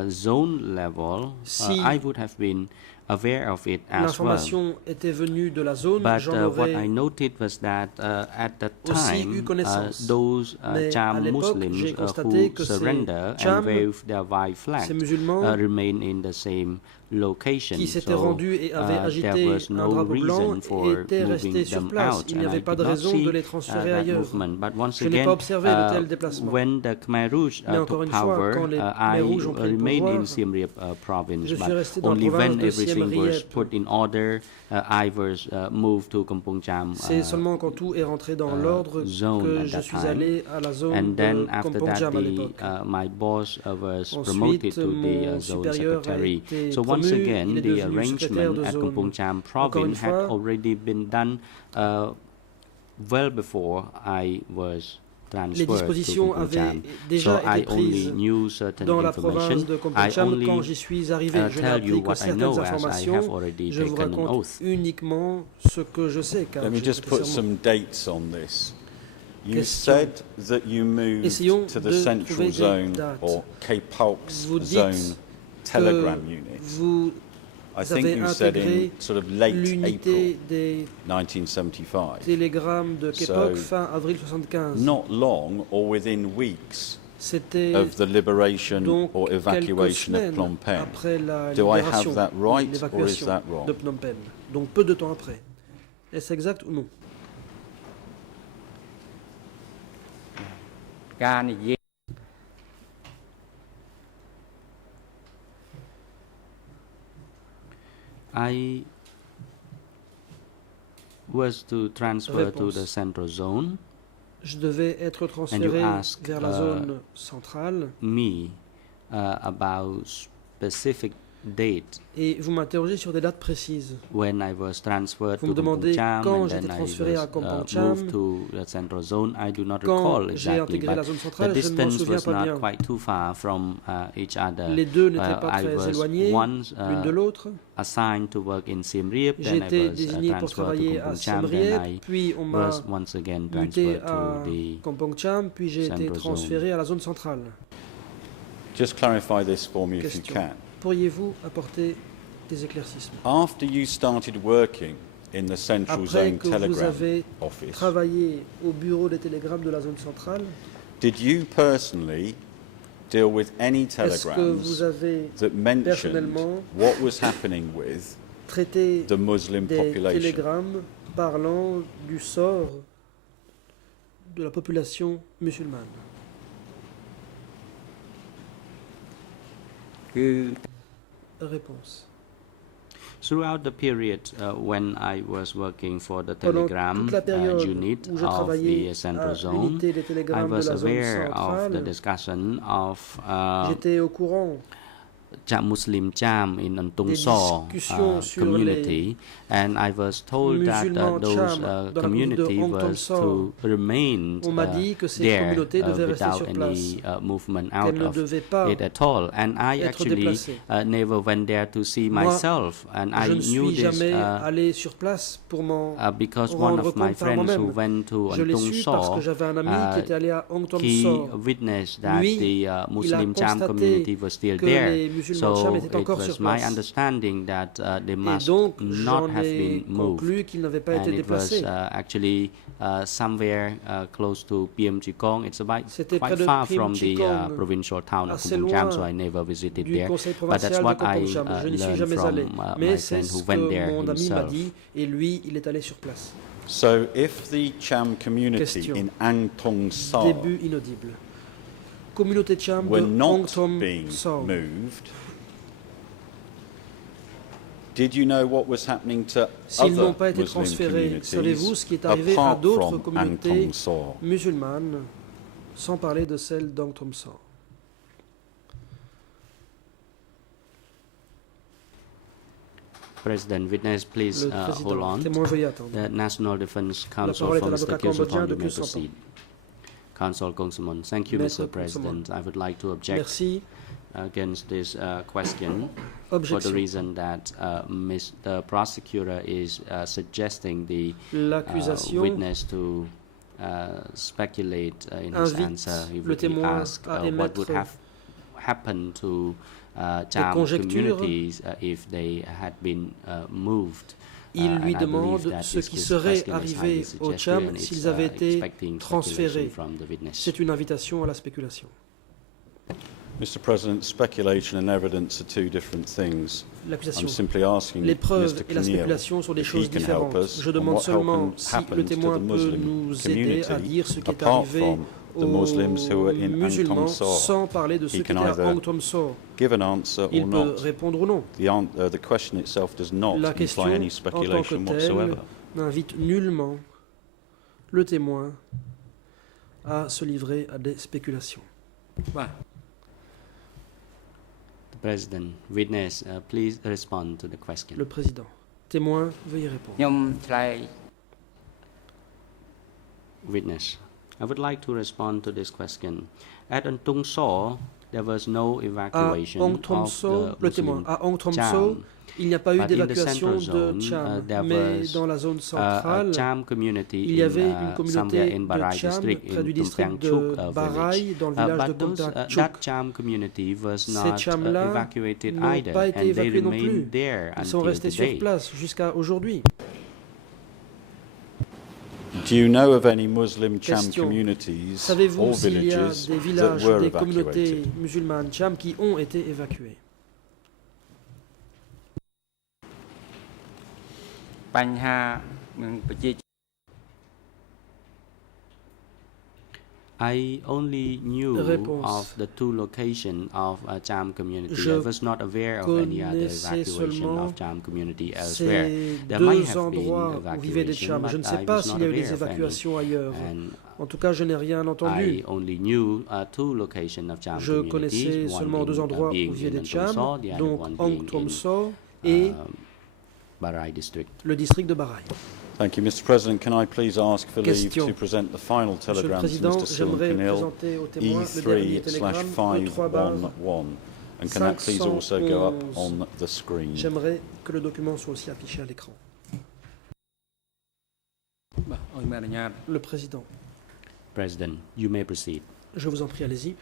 zone level, Si I would have been aware of it as well. L'information était venue de la zone, But j'en what I aurais noted was that at the aussi eu time, connaissance. those Mais à Cham l'époque, Muslims j'ai constaté who que ces surrender Cham, and wave their white flag ces musulmans remain in the same location. qui s'étaient So, rendus et avaient agité there was un no drapeau blanc reason for étaient moving restés sur them place. out, Il n'y and avait I pas de did not raison see de les transférer that ailleurs. movement. But once Je n'ai again, pas observé de tel déplacement. when the Khmer Rouge Mais encore took une fois, power, quand les I Khmer Rouges ont pris le remained in pouvoir, Siem Reap province, je suis but resté dans la only province when de Siem everything was Reap. put in order, I was moved to Kampong Cham C'est seulement quand tout est rentré dans l'ordre zone que at je that suis time. allé à la zone And then de after Kampong that, Cham à l'époque. my boss was Ensuite, promoted to mon the zone supérieur a secretary. été So once promu, again, il est the devenu secrétaire arrangement de at zone. Kampong Cham Encore une province had fois, already been done well before I was les transferred to dispositions Kampong avaient Cham. déjà So I été only prises knew certain dans la province information. de Kampong I Cham only quand j'y suis arrivé. Je n'ai tell you appris que what I certaines know as I informations. have already Je vous taken an raconte oath. uniquement ce que je sais, car Let me j'ai just prêté put serment. some dates on this. You Question. said that you moved Essayons to the de Central trouver des Zone dates. or K-Palks Vous dites Zone Telegram unit. Vous I think avez you said in intégré sort of late l'unité April des 1975. télégrammes de Kepok So, fin avril 75. Not long or within weeks C'était of the liberation donc or quelques evacuation of semaines Phnom Penh. après la Do I libération, have that right or is l'évacuation that wrong? de Phnom Penh. Donc peu de temps après. Est-ce exact ou non? ការនិយាយ I was to transfer to Réponse. the central zone. Je devais être transféré ask, vers la zone centrale. Me about specific date Et vous m'interrogez sur des dates précises. when I was transferred Vous to me demandez Kampong Cham quand and j'étais then I transféré à was Kampong Cham, moved to the central zone. I do not quand recall j'ai exactly, intégré la but zone the centrale, je ne m'en distance souviens was pas not bien. quite too far from each other. Les deux n'étaient pas I très was éloignés once l'une de l'autre. assigned to work in Siem Reap, J'ai then I été was désigné pour transferred to travailler à Kampong Siem Cham, then I Reap, puis on m'a was once again muté transferred à to the Kampong Cham, puis j'ai été central transféré à la zone centrale. Just clarify this for me if you Question. can. Pourriez-vous apporter des éclaircissements? After you started working in the Central Après Zone que vous Telegram avez Office, travaillé au bureau des télégrammes de la zone centrale, did you personally deal with any est-ce que vous telegrams avez that mentioned personnellement what was happening with traité the Muslim des population? télégrammes parlant du sort de la population musulmane? គឺ Réponse. Throughout the period when I was working for the Pendant telegram toute la période unit où je of travaillais the central à zone, l'unité des I télégrammes de was la zone aware of the centrale, discussion of j'étais au courant Muslim Cham in Antung des Saw discussions sur community, and I was told that musulmans those Cham dans la community communauté de Hong Tom was Saw. to remain On m'a dit que ces there communautés devaient rester without sur any place, movement qu'elles out ne of devaient pas it at all. And I être actually déplacées. never went there to see Moi, myself, and I Je ne knew suis this jamais allé sur place pour m'en because one rendre of my compte par friends who moi-même. went to Je l'ai Antung su parce Saw, que j'avais un ami qui était allé à Hong Tom he Saw. witnessed that Lui, the Muslim Cham constaté community was still que there. les musulmans So Cham étaient it encore was sur my place. understanding that they Et must donc, not j'en have ai been moved. conclu qu'ils n'avaient pas And été it was déplacés. actually somewhere close to PM Chikong. It's C'était quite près de far Phim from the Chikong, provincial town of assez Kampong Cham, loin so I never visited du there. conseil But that's provincial de what Kampong I Cham. Je n'y suis learned jamais allé. from my Mais c'est friend ce who que went there mon ami m'a himself. dit, et lui, il est allé sur place. So if the Cham community Question. in Ang Thong Sa Début inaudible. Communauté Cham were de Hong not Tom being Saw. moved, did you know what was happening to S'ils n'ont other pas été Muslim transférés, savez-vous ce qui est communities arrivé à apart d'autres from Ang communautés Thong Sa? musulmanes, sans parler de celle d'Hong Tom Saw? President, witness, please Le hold président, on. témoin, veuillez attendre. The National Defense Council parole est à for l'avocat Mr. Kieu cambodgien Sampon, de you may Kieu Sampon. proceed. Counsel Kong Samon. Thank you, Maître Mr. Kong President. I would like to object Merci. against this question for the Objection. reason that the prosecutor is suggesting the L'accusation witness to speculate in his invite answer. He le would témoin ask à what would émettre have happened to Cham conjectures. communities if they had been moved. Il And lui I believe demande that ce this qui question serait is highly arrivé aux suggestive Cham and it's, s'ils avaient été expecting transférés. speculation from the witness. C'est une invitation à la spéculation. Mr. President, speculation and evidence are two different things. L'accusation. I'm simply asking Les preuves Mr. et la Kinnear spéculation sont des if he choses can help différentes. us Je on demande what seulement si le happened to témoin the peut Muslim nous aider à community dire ce qui est apart arrivé from the aux Muslims who were in Ang musulmans Thong Saw. sans parler de ceux He qui can étaient à either Hong Tom Saw. Give an answer Il or peut not. répondre ou non. The question itself does not La imply question any en tant que speculation telle whatsoever. n'invite nullement le témoin à se livrer à des spéculations. The President, witness, please respond to the question. Le président. Témoin, veuillez répondre. ខ្ញុំឆ្លើយ Witness, I would like to respond to this question. At Antung Saw, there was no À evacuation Hong Tom of Saw, the le témoin, Muslim à Hong Tom Cham. Saw, il n'y a pas eu But in the d'évacuation central de zone, Cham, there mais was dans la zone a centrale, Cham community il y avait une in communauté somewhere in de Barai Cham district près du in district Tumpiang de Chuk Barai, dans le village de but those, Tumpiang that Chuk. Cham community was Ces not Chams-là evacuated n'ont either, pas été and they évacués non plus. remained there Ils sont until restés sur today. place jusqu'à aujourd'hui. Do you know of any Muslim Cham Question. communities Savez-vous or s'il y a villages des that villages, were des communautés evacuated? musulmanes Cham qui ont été évacués? បញ្ហាប្រជាជន I I only knew Réponse. of the two locations of Cham community. Je I was not aware of any other connaissais evacuation seulement of Cham community elsewhere. ces There might deux have been endroits où vivaient des evacuation, Chams. Je ne but sais I pas was s'il not y a eu aware des of any. évacuations ailleurs. And En tout cas, je n'ai rien I entendu. only knew two locations of Cham Je connaissais communities, seulement one deux in, endroits où being vivaient in des Chams, Angtom So, the other donc one Ang being Thom in So et Barai district. le district de Barai. Thank you, Mr. President. Can I please ask for leave Question. to present the final Monsieur le telegram to Président, Mr. Sion j'aimerais Kinil, présenter au témoin le dernier télégramme E3/511? And can that please also go up 511. on the screen? J'aimerais que le document soit aussi affiché à l'écran. Le Président, President, you may proceed. je vous en prie, allez-y.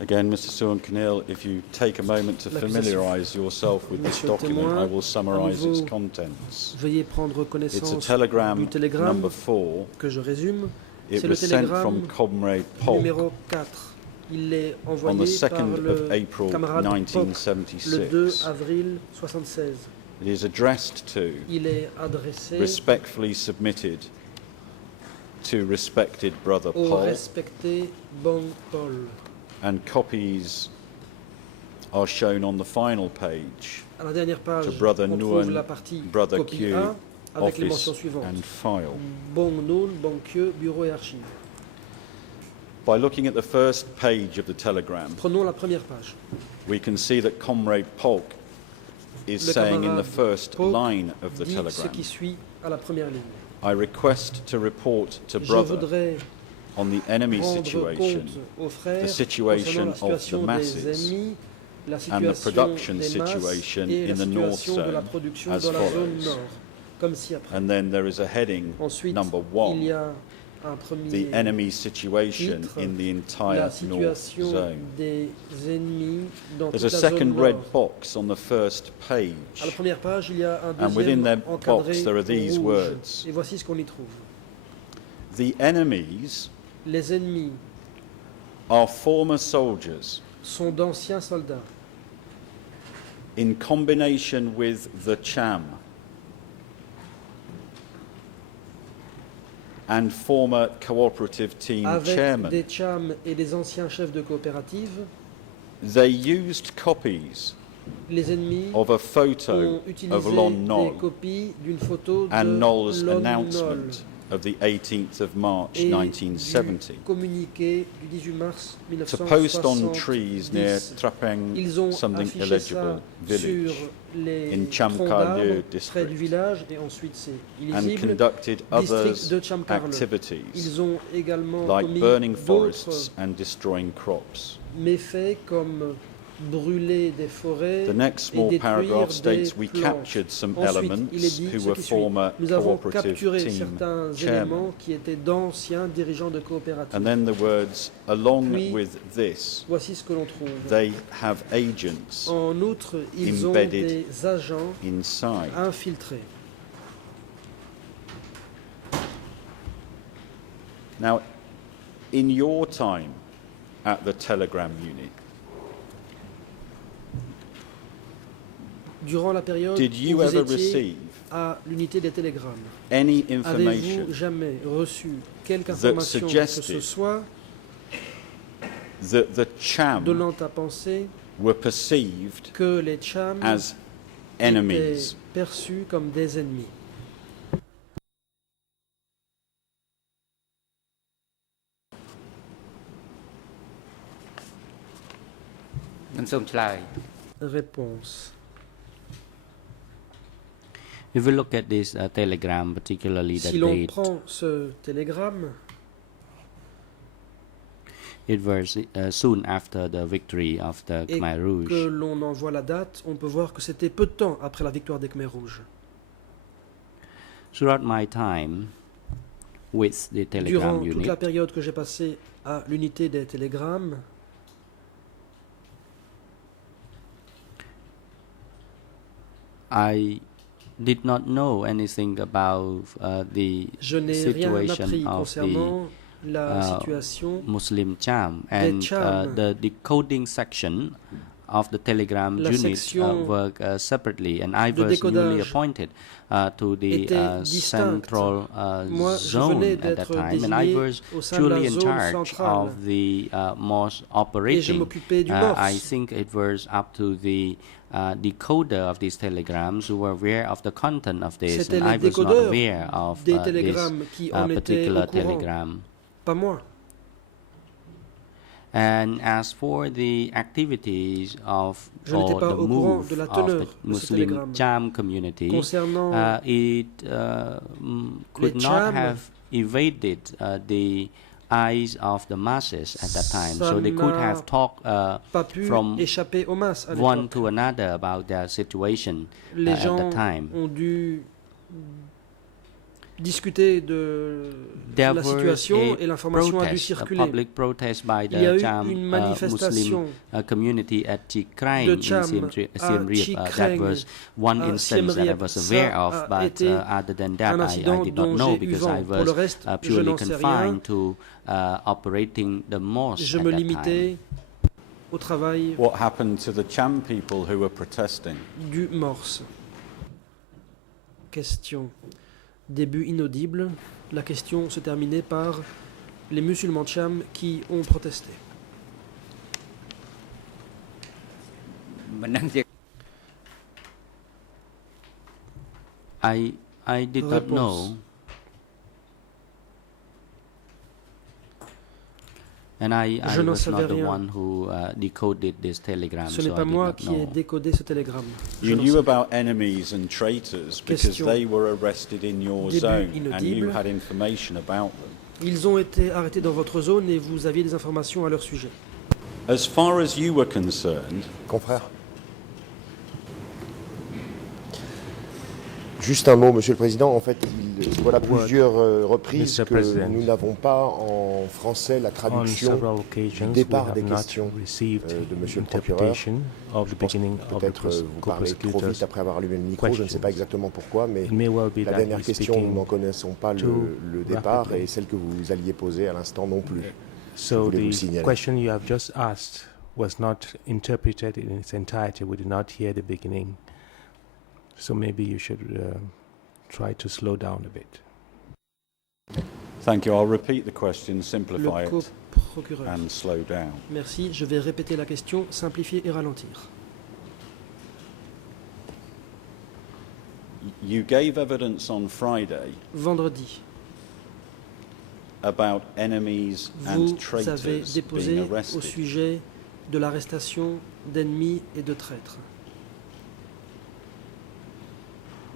Again, Mr. Sion Kinil, if you take a moment to L'accusation. familiarise yourself with this Monsieur le document, témoin, I will summarise à its nouveau, contents. Veuillez prendre It's a connaissance telegram du télégramme number 4. que je résume. It C'est le was sent télégramme from Comrade Polk numéro 4. Il est on envoyé the par 2nd le of April camarade Polk le 2 1976. avril 1976. It is addressed to, Il est adressé respectfully submitted to respected brother au Paul, respecté Bong Paul. and copies are shown on the final page À la dernière page, to Brother on trouve la Nguyen, partie Brother copie Q, 1 avec les office mentions suivantes. and file. Bong Noon, Bong Kieu, bureau et archives. By looking at the first page of the telegram, Prenons la première page. we can see that Comrade Polk is Le saying in the camarade first Polk line of the dit ce telegram, qui suit à la première ligne. I request to report to Je brother voudrais on the enemy rendre situation compte aux frères the situation concernant la situation of the des masses ennemis, la and the situation production des masses situation et la in the North situation de la Zone production as dans la zone follows. nord, comme ci-après. And then there is a heading Ensuite, number il y 1, a un premier the enemy situation titre, in the la entire North situation Zone. des ennemis dans There's toute a la zone second nord. red box on the first À la page, première page, il y a un and within deuxième that encadré box there are au these rouge. words. Et voici ce qu'on y trouve. The enemies Les ennemis are former soldiers sont d'anciens soldats in combination with the Cham and former cooperative team avec chairman. des chams et des anciens chefs de coopérative. They used copies Les ennemis of a ont photo utilisé of Lon des Nol copies d'une photo de and Noel's Lon Nol announcement of the 18th of March et 1970 du communiqué du 18 mars to post on 1970. trees near Trapang Ils ont something affiché illegible ça village sur les in troncs Chamkarleu d'arbres près district du village et ensuite c'est and illisible. conducted others District de Chamkarleu. activities Ils ont également like commis burning d'autres forests and destroying crops. méfaits comme brûler des forêts The next et small détruire paragraph des states we plantes. captured some Ensuite, elements il est dit who ce were qui suit. former Nous avons cooperative capturé team certains chairmen. éléments qui étaient d'anciens dirigeants de coopératives. And then the words, along Puis, with this, Voici ce que l'on trouve. they have agents En outre, ils ont embedded des agents inside. infiltrés. Now, in your time at the telegram unit, Durant la période did où you vous ever étiez receive à l'unité des télégrammes, any avez-vous information jamais reçu quelque that information que ce suggested soit that the Cham donnant à penser were perceived que les Chams as étaient enemies? perçus comme des ennemis? Réponse. If we look at this telegram, particularly the Si l'on date, prend ce télégramme, it was soon after the victory of the et Khmer Rouge. que l'on en voit la date, on peut voir que c'était peu de temps après la victoire des Khmer Rouges. Throughout my time with the telegram Durant toute unit, la période que j'ai passée à l'unité des télégrammes, I did not know anything about the je n'ai rien situation appris of the concernant la uh, situation Muslim Cham, and Cham. the decoding section of the telegram La unit section work separately, and I de was newly décodage appointed to the était distincte. central Moi, je zone venais at that d'être time, and I désigné was au sein de la truly in zone charge centrale. of the MOS Et je operating. m'occupais du I MORS. think it was up to the decoder of these telegrams who were aware of the content of this, C'était and I les was not décodeurs aware of des this télégrammes qui en étaient particular au courant, telegram. pas moi. And as for the activities of Je n'étais or pas the au courant move de la of teneur the de ce Muslim télégramme. Cham community, Concernant it could les not Cham, have evaded the eyes of the masses at that time. ça So they could n'a have talked pas pu from échapper aux masses à one l'époque. to another about their situation Les at gens the time. ont dû discuter de There la was situation a et l'information a dû protest, a circuler. public protest by Il y a the eu Cham une Muslim manifestation community at Chikrang de in Cham Siem à Reap. That Chikrang, was one à instance Siem that I Reap. was Ça aware a of, but été other than that, un I incident did not dont know j'ai eu because vent. I Pour le was reste, je purely n'en sais rien. confined to operating the mosque Je at me that time. limitais au travail What happened to the Cham people who were protesting? du morse. Question. Début inaudible. La question se terminait par les musulmans Cham qui ont protesté. មិនដឹងជា I did not Réponse. know. And I Je n'en was savais not the rien. one who decoded this telegram, Ce so n'est I pas did moi not qui ai know. décodé ce télégramme. Je You n'en knew sais about enemies and traitors because Question. they were arrested in your Début zone and inaudible. you had information about them. Ils ont été arrêtés dans votre zone et vous aviez des informations à leur sujet. As far as you were concerned, Confrère. Juste un mot, Monsieur le Président. En fait, voilà plusieurs reprises Mr. que President, nous n'avons pas en français la on traduction several du occasions, we départ have des not questions received de Monsieur le Procureur. interpretation of the Je pense que beginning of the peut-être vous parlez trop vite co-prosecutor's après avoir allumé le micro. Je ne sais pas questions. exactement pourquoi, mais It may well be la that dernière he's question, nous speaking n'en connaissons pas too le départ rapidly. et celle que vous alliez poser à l'instant non plus. So voulais vous the signaler. question you have just asked was not interpreted in its entirety. We did not hear the beginning. So maybe you should try to slow down a bit. thank you. I'll repeat the question, Le simplify it co-procureur. and slow down. Merci, je vais répéter la question, simplifier et ralentir. You gave evidence on Friday Vendredi, about enemies vous and avez traitors being déposé au arrested. sujet de l'arrestation d'ennemis et de traîtres.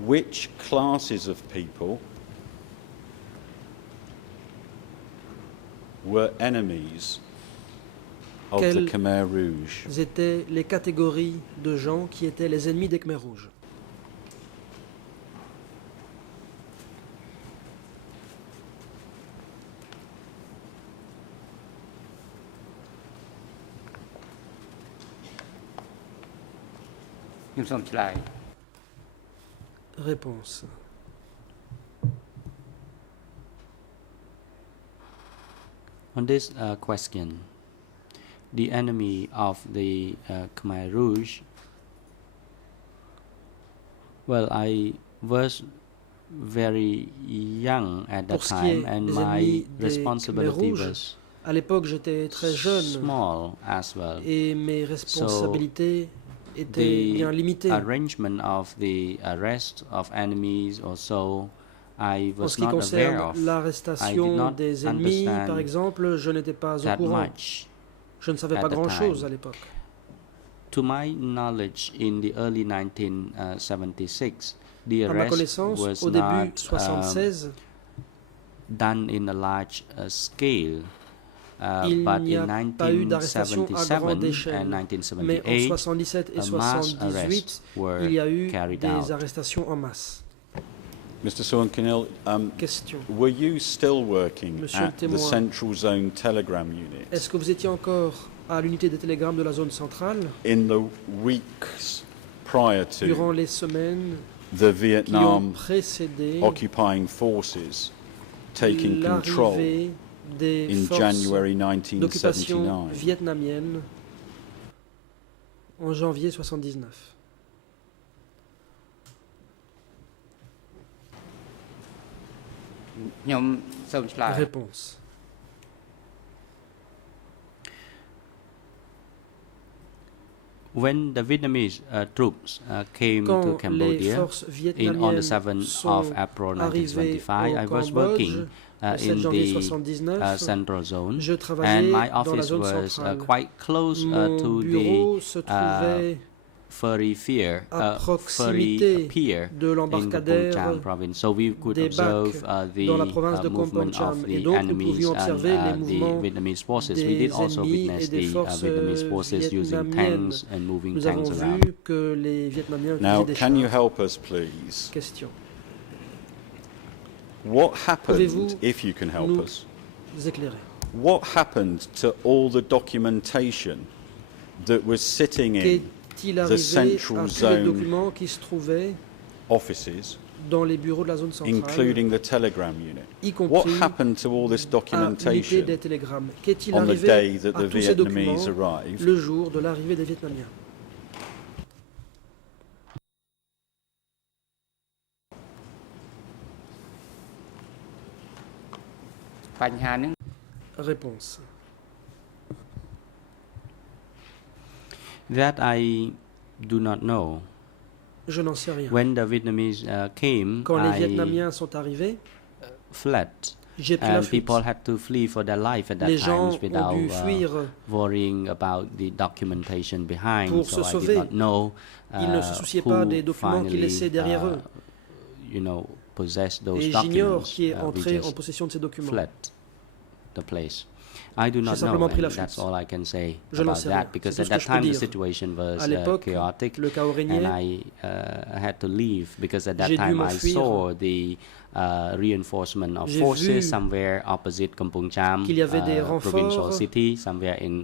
Which classes of people were enemies of the Quels Khmer Rouge? étaient les catégories de gens qui étaient les ennemis des Khmers rouges?ខ្ញុំសូមឆ្លើយ Réponse. On this question, the enemy of the Khmer Rouge, well, I was very young at that Pour ce qui est time, and des my ennemis des responsibility Khmer Rouges, was À l'époque, j'étais très jeune small as well. et mes responsabilités étaient The bien limitées. arrangement of the arrest of enemies or so, I En was ce qui not aware concerne of I did l'arrestation not des ennemis, understand par exemple, je n'étais pas au that courant. much. Je ne savais at pas the grand-chose time. à l'époque. To my knowledge, in the early 1976, the À ma arrest connaissance, was au début not 76, done in a large scale. il But n'y a in pas eu d'arrestation à grande 1977 échelle. and Mais en 1978, 77 et a mass 78, arrests were il y a eu carried des out. arrestations en masse. Mr. Sorenkinil, Question. were you still working Monsieur le at the témoin. Central Zone Telegram Unit Est-ce que vous étiez encore à l'unité des télégrammes de la zone centrale in the weeks prior durant to les semaines the qui ont Vietnam précédé occupying forces taking control l'arrivée des in forces January d'occupation 1979? vietnamienne en janvier 79. Réponse. When the Vietnamese troops came to Quand les Cambodia forces on the vietnamiennes 7th sont of April arrivées 1975, I au was Cambodge working le 7 in janvier the 79, central zone, je and travaillais my dans la office zone was centrale. quite close Mon to bureau the se trouvait ferry pier, à ferry proximité pier de in l'embarcadère Kampong province, so we could des observe bacs the dans la province de movement Kompong of Cham. Et the donc, nous enemies pouvions observer les and the mouvements Vietnamese forces. We des did also ennemis witness et des the forces Vietnamese forces using vietnamiennes. tanks and moving Nous avons tanks around. vu que les Vietnamiens Now, utilisaient des can you chars. help us, please? Question. What happened, Pouvez-vous if you can help nous us, éclairer? what happened to all the documentation that was sitting in Qu'est-il the arrivé à central tous les zone documents qui se trouvaient offices, dans les bureaux de la zone centrale, including the telegram unit? y What compris happened to all this à l'unité documentation des télégrammes? Qu'est-il on the arrivé day that à the tous ces Vietnamese documents arrived? le jour de l'arrivée des Vietnamiens? Réponse. That I do not know. Je n'en sais rien. When the Vietnamese came, Quand les I Vietnamiens sont arrivés, fled, j'ai pris la and fuite. people had to flee for their life at that Les gens time ont without dû fuir worrying about the documentation behind. pour So se I sauver. did not know Ils ne se souciaient pas des documents qu'ils laissaient derrière eux. You know, possessed those Et j'ignore documents. qui est We entré en just possession de ces documents. fled the place. I do J'ai not know, simplement pris la and that's fuite. all I can say Je n'en about sais rien. that, because C'est at tout ce that que je peux time the dire. situation was À l'époque, chaotic, le chaos and régnait. I had to leave because at that J'ai dû time I m'enfuir. saw the reinforcement of J'ai forces vu somewhere opposite Kampong Cham, qu'il y avait des provincial renforts city, somewhere in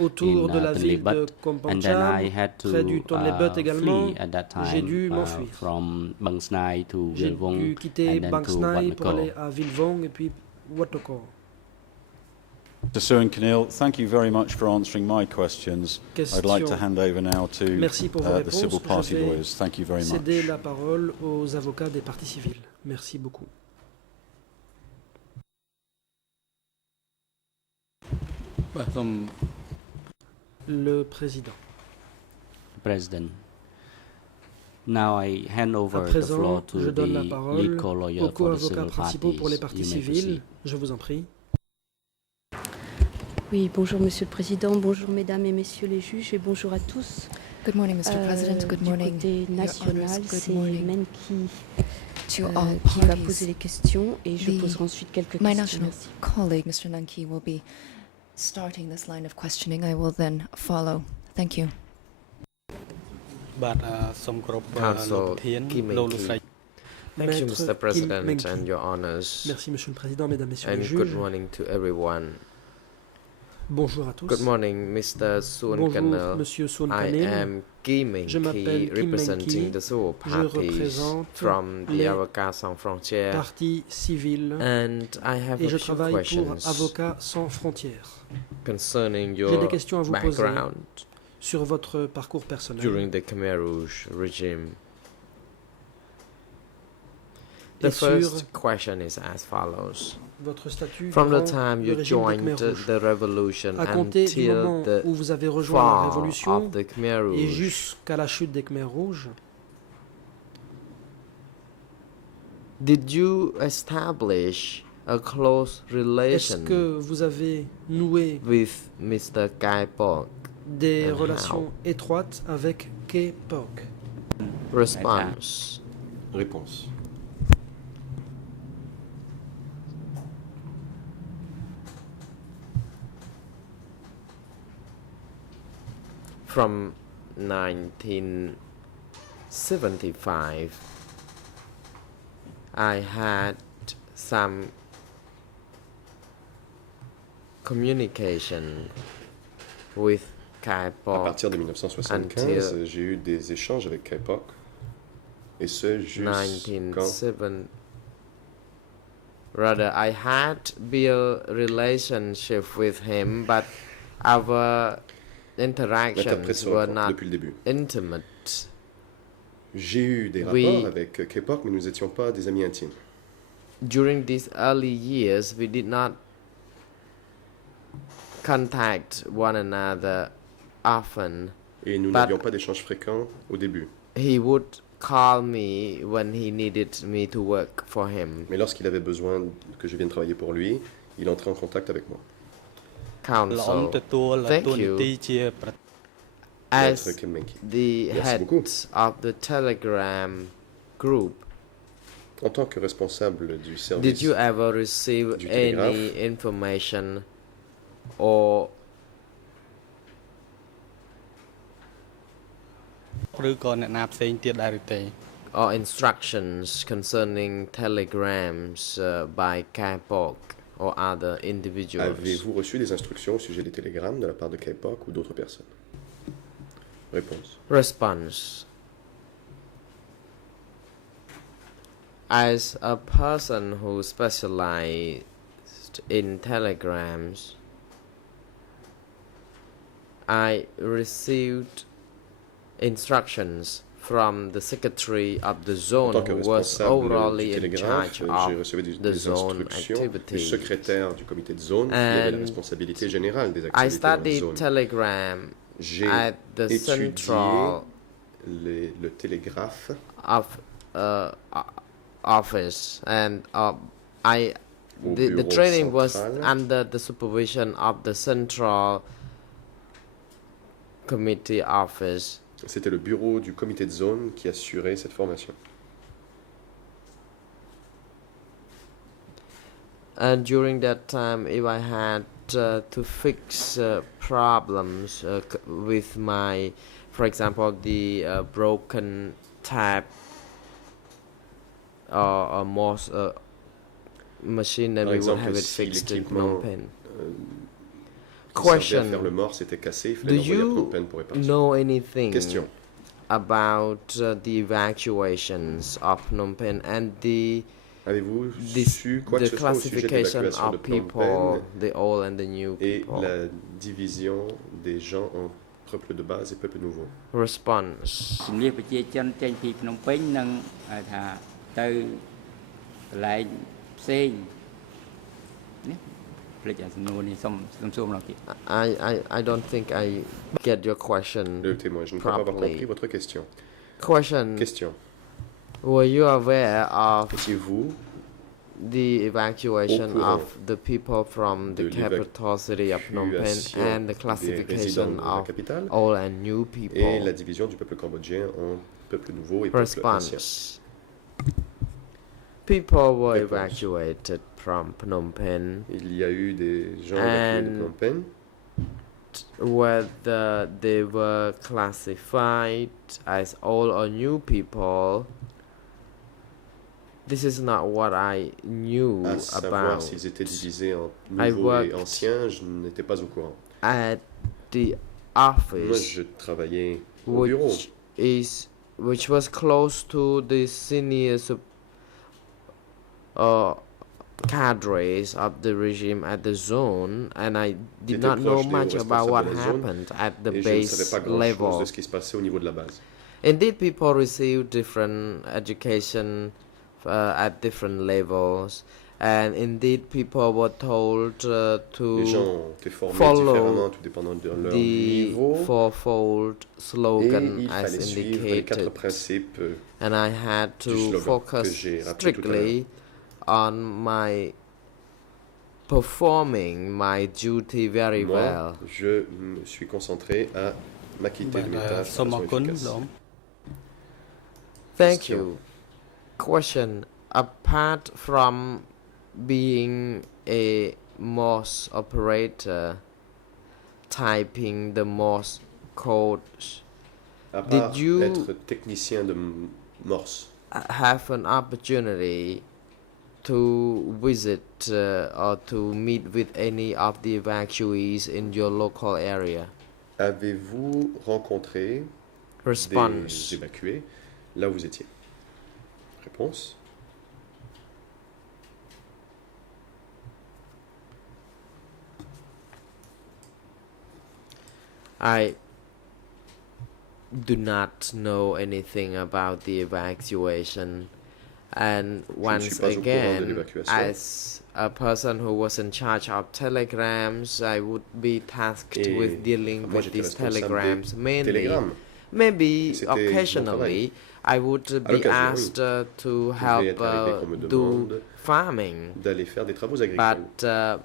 autour de la Tonle ville de But, Kompong and then Cham, I had to près du Tonle But également. flee at that J'ai time dû m'enfuir. from Bang Snai to J'ai Vil Vong dû quitter and then Bang to Snai Wat pour Mako. aller à Villevong et puis Wat Mako. Mr. Surin Kanil, thank you very much for answering my questions. I'd like to Question. hand over now to Merci pour vos the réponses. civil party Je vais lawyers. Thank you very much. céder la parole aux avocats des parties civiles. Merci beaucoup. Le président. President. Now I hand À over the présent, floor je to donne la the parole lead co-lawyer aux for the co-avocats civil principaux pour les parties. parties You may civiles. proceed. Je vous en prie. Oui, bonjour Monsieur le Président, bonjour Mesdames et Messieurs les juges et bonjour à tous. Good morning, Mr. President. Good morning, Du côté Your national, Honours. Good c'est morning Men to all qui va poser parties. les questions et je The- poserai ensuite quelques My questions. national Merci. colleague, Mr. Nanki, will be starting this line of questioning. I will then follow. Thank you. Counsel Kim Meng Ki. Thank you, Maître Mr. President, Kim Meng Ki. and your honors. Merci Monsieur le Président, Mesdames, Messieurs les And good juges. morning to everyone. Bonjour à tous. Good morning, Mr. Soon Bonjour Kanil. Monsieur Soon I Kanil. am Kim Meng Je m'appelle Ki, Kim Meng representing Ki. the civil Je parties représente from the les Avocats Sans Frontières, Partie civile and I have et je a few travaille pour questions Avocats sans frontières. concerning J'ai your des questions à vous poser background sur votre parcours personnel. during the Khmer Rouge regime. Et The sur first question is as follows. votre statut From the durant time le you régime des joined Khmer Rouges. the revolution À compter du until moment the où vous avez rejoint la fall révolution of the Khmer et Rouge, jusqu'à la chute des Khmer Rouges, did you establish a close est-ce relation que vous avez noué with Mr. Kai Pok? des And relations étroites avec Khe Pok? Response. Réponse. From 1975, I had some communication with Kai À Pok partir de 1975, j'ai eu des échanges avec Kai Pok, et ce jusqu'en 1997. Rather, I had built relationship with him, but our interactions L'interprète se were reprend not depuis le début. intimate. J'ai eu des We- rapports avec K-pop, mais nous n'étions pas des amis intimes. During these early years, we did not contact one another often. Et nous But- n'avions pas d'échanges fréquents au début. He would call me when he needed me to work for him. Mais lorsqu'il avait besoin que je vienne travailler pour lui, il entrait en contact avec moi. លោកអ៊ំ Council. ទទួល Thank តួនា you. ទីជាប្រ As Maître Kemenki. the Merci head beaucoup. of the Telegram group, En tant que responsable du did service, you ever receive du télégraphe. any information or ឬក៏អ្នកណាផ្សេងទៀតដែរឬទេ or instructions concerning telegrams by KPOC or other individuals? avez-vous reçu des instructions au sujet des télégrammes de la part de K-pop ou d'autres personnes? Réponse. Response. As a person who specialized in telegrams, I received instructions from the secretary of the En zone tant que who was responsable overall du in télégraphe, charge j'ai of reçu the des zone instructions du activities. secrétaire du comité de zone qui avait la And responsabilité générale des I activités dans la studied zone. telegram J'ai at the étudié central le télégraphe of office, and I au the bureau training was central. under the supervision of the central committee office. C'était le bureau du comité de zone qui assurait cette formation. And during that time, if I had to fix problems with my, for example, the broken tap or MOS machine, then Par we would exemple, have it si fixed in l'équipement Phnom Penh. qui servait à Question. faire le mort s'était cassé, il Do fallait l'envoyer à Phnom you Penh pour réparation. know anything Question. about the evacuations of Phnom Penh and the Avez-vous this, su quoi que the ce soit au sujet de classification l'évacuation de of Phnom people, Penh the old and the new et people? la division des gens en peuple de base et peuple nouveau? Response. ជំនាញប្រជាជនចេញពីភ្នំពេញនឹងថាទៅកន្លែងផ្សេងនេះភ្លេចអាសំណួរនេះសូមសួរម្ដងទៀត I don't think I get your question Le témoin, je ne crois pas avoir properly. compris votre question. Question. Question. Were you aware of Étiez-vous the evacuation courant of the people from the de capital city of Phnom Penh l'évacuation and the des classification résidents de la of capitale old and new et people? la division du peuple cambodgien en peuple nouveau et peuple ancien? Response. People were Réponse. evacuated from Phnom Penh, Il y a eu des gens évacués de And- Phnom Penh. whether they were classified as old or new people. This is not what I knew À savoir about s'ils étaient divisés en I nouveaux et worked anciens, je n'étais pas au courant. at the Moi, office, je travaillais au bureau, which was close to the senior cadres of the regime at the zone, and I did J'étais not know proche des much hauts about what responsables de la zone, happened at the et je ne savais base pas grand-chose level. de ce qui se passait au niveau de la base. Indeed, people receive different education at different levels, and indeed, people were told Les to gens ont été formés follow différemment, tout dépendant de leur the niveau, fourfold et slogan il as fallait suivre les 4 indicated, principes and I had du to slogan que focus j'ai rappelé tout à l'heure. strictly on my performing my duty very Moi, well. je me suis concentré à m'acquitter de mes បាទ tâches សូម de អរ façon គុណ efficace. លោកអ៊ំ Thank Question. you. Question. Apart from being a Morse operator, typing the Morse code, À Did part you- être technicien de Morse, have an opportunity to visit or to meet with any of the evacuees in your local area? avez-vous rencontré des Response. évacués là où vous étiez? Réponse. I do not know anything about the evacuation. And once pas au courant de again, l'évacuation. as a person who was in charge of telegrams, I would be tasked Et with dealing moi, with j'étais these responsable des telegrams mainly. télégrammes. Maybe C'était mon occasionally I would À be l'occasion, asked oui. to Il help pouvait être arrivé qu'on me do demande farming, d'aller faire des travaux agricoles. but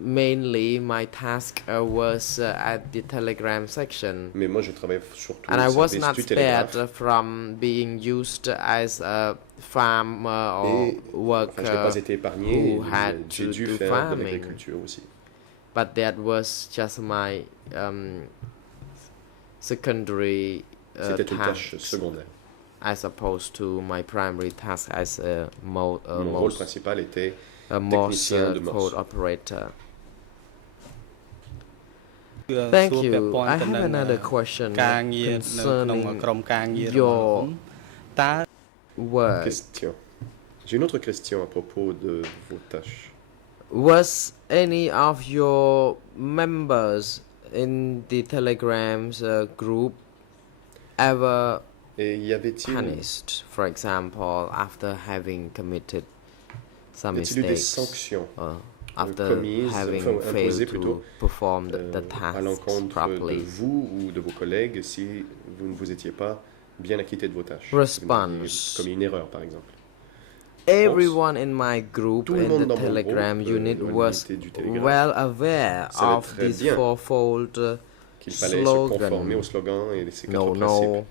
mainly my task was at the telegram section. Mais moi, je travaille surtout And I au was service not du spared télégraphe. from being used as a farmer or Et je n'ai worker, pas été épargné. who had J'ai to dû do faire de farming. l'agriculture aussi. but that was just my secondary C'était une tâche task secondaire. as opposed to my primary task as a Mon rôle principal était most technicien de code morse. operator. គឺ Thank សួរ you. ពាក់ព័ន្ធ I ទៅ have នឹង another question ការងារនៅក្នុង concerning ក្រុមការងាររបស់លោក your តើ work. Question. J'ai une autre question à propos de vos tâches. Was any of your members in the Telegrams group ever Et y avait-il punished, for example, after having committed some y a-t-il eu des mistakes, sanctions after commises, having enfin, failed imposées to plutôt, perform the à tasks l'encontre de properly? vous ou de vos collègues si vous ne vous étiez pas bien acquitté de vos tâches? Response. Vous avez commis une erreur, par exemple. Everyone in my group Tout le in monde the dans mon Telegram groupe, unit dans was l'unité du Telegram, well aware savait of très this bien fourfold Qu'il fallait se conformer slogan. au slogan et ces No, quatre principes.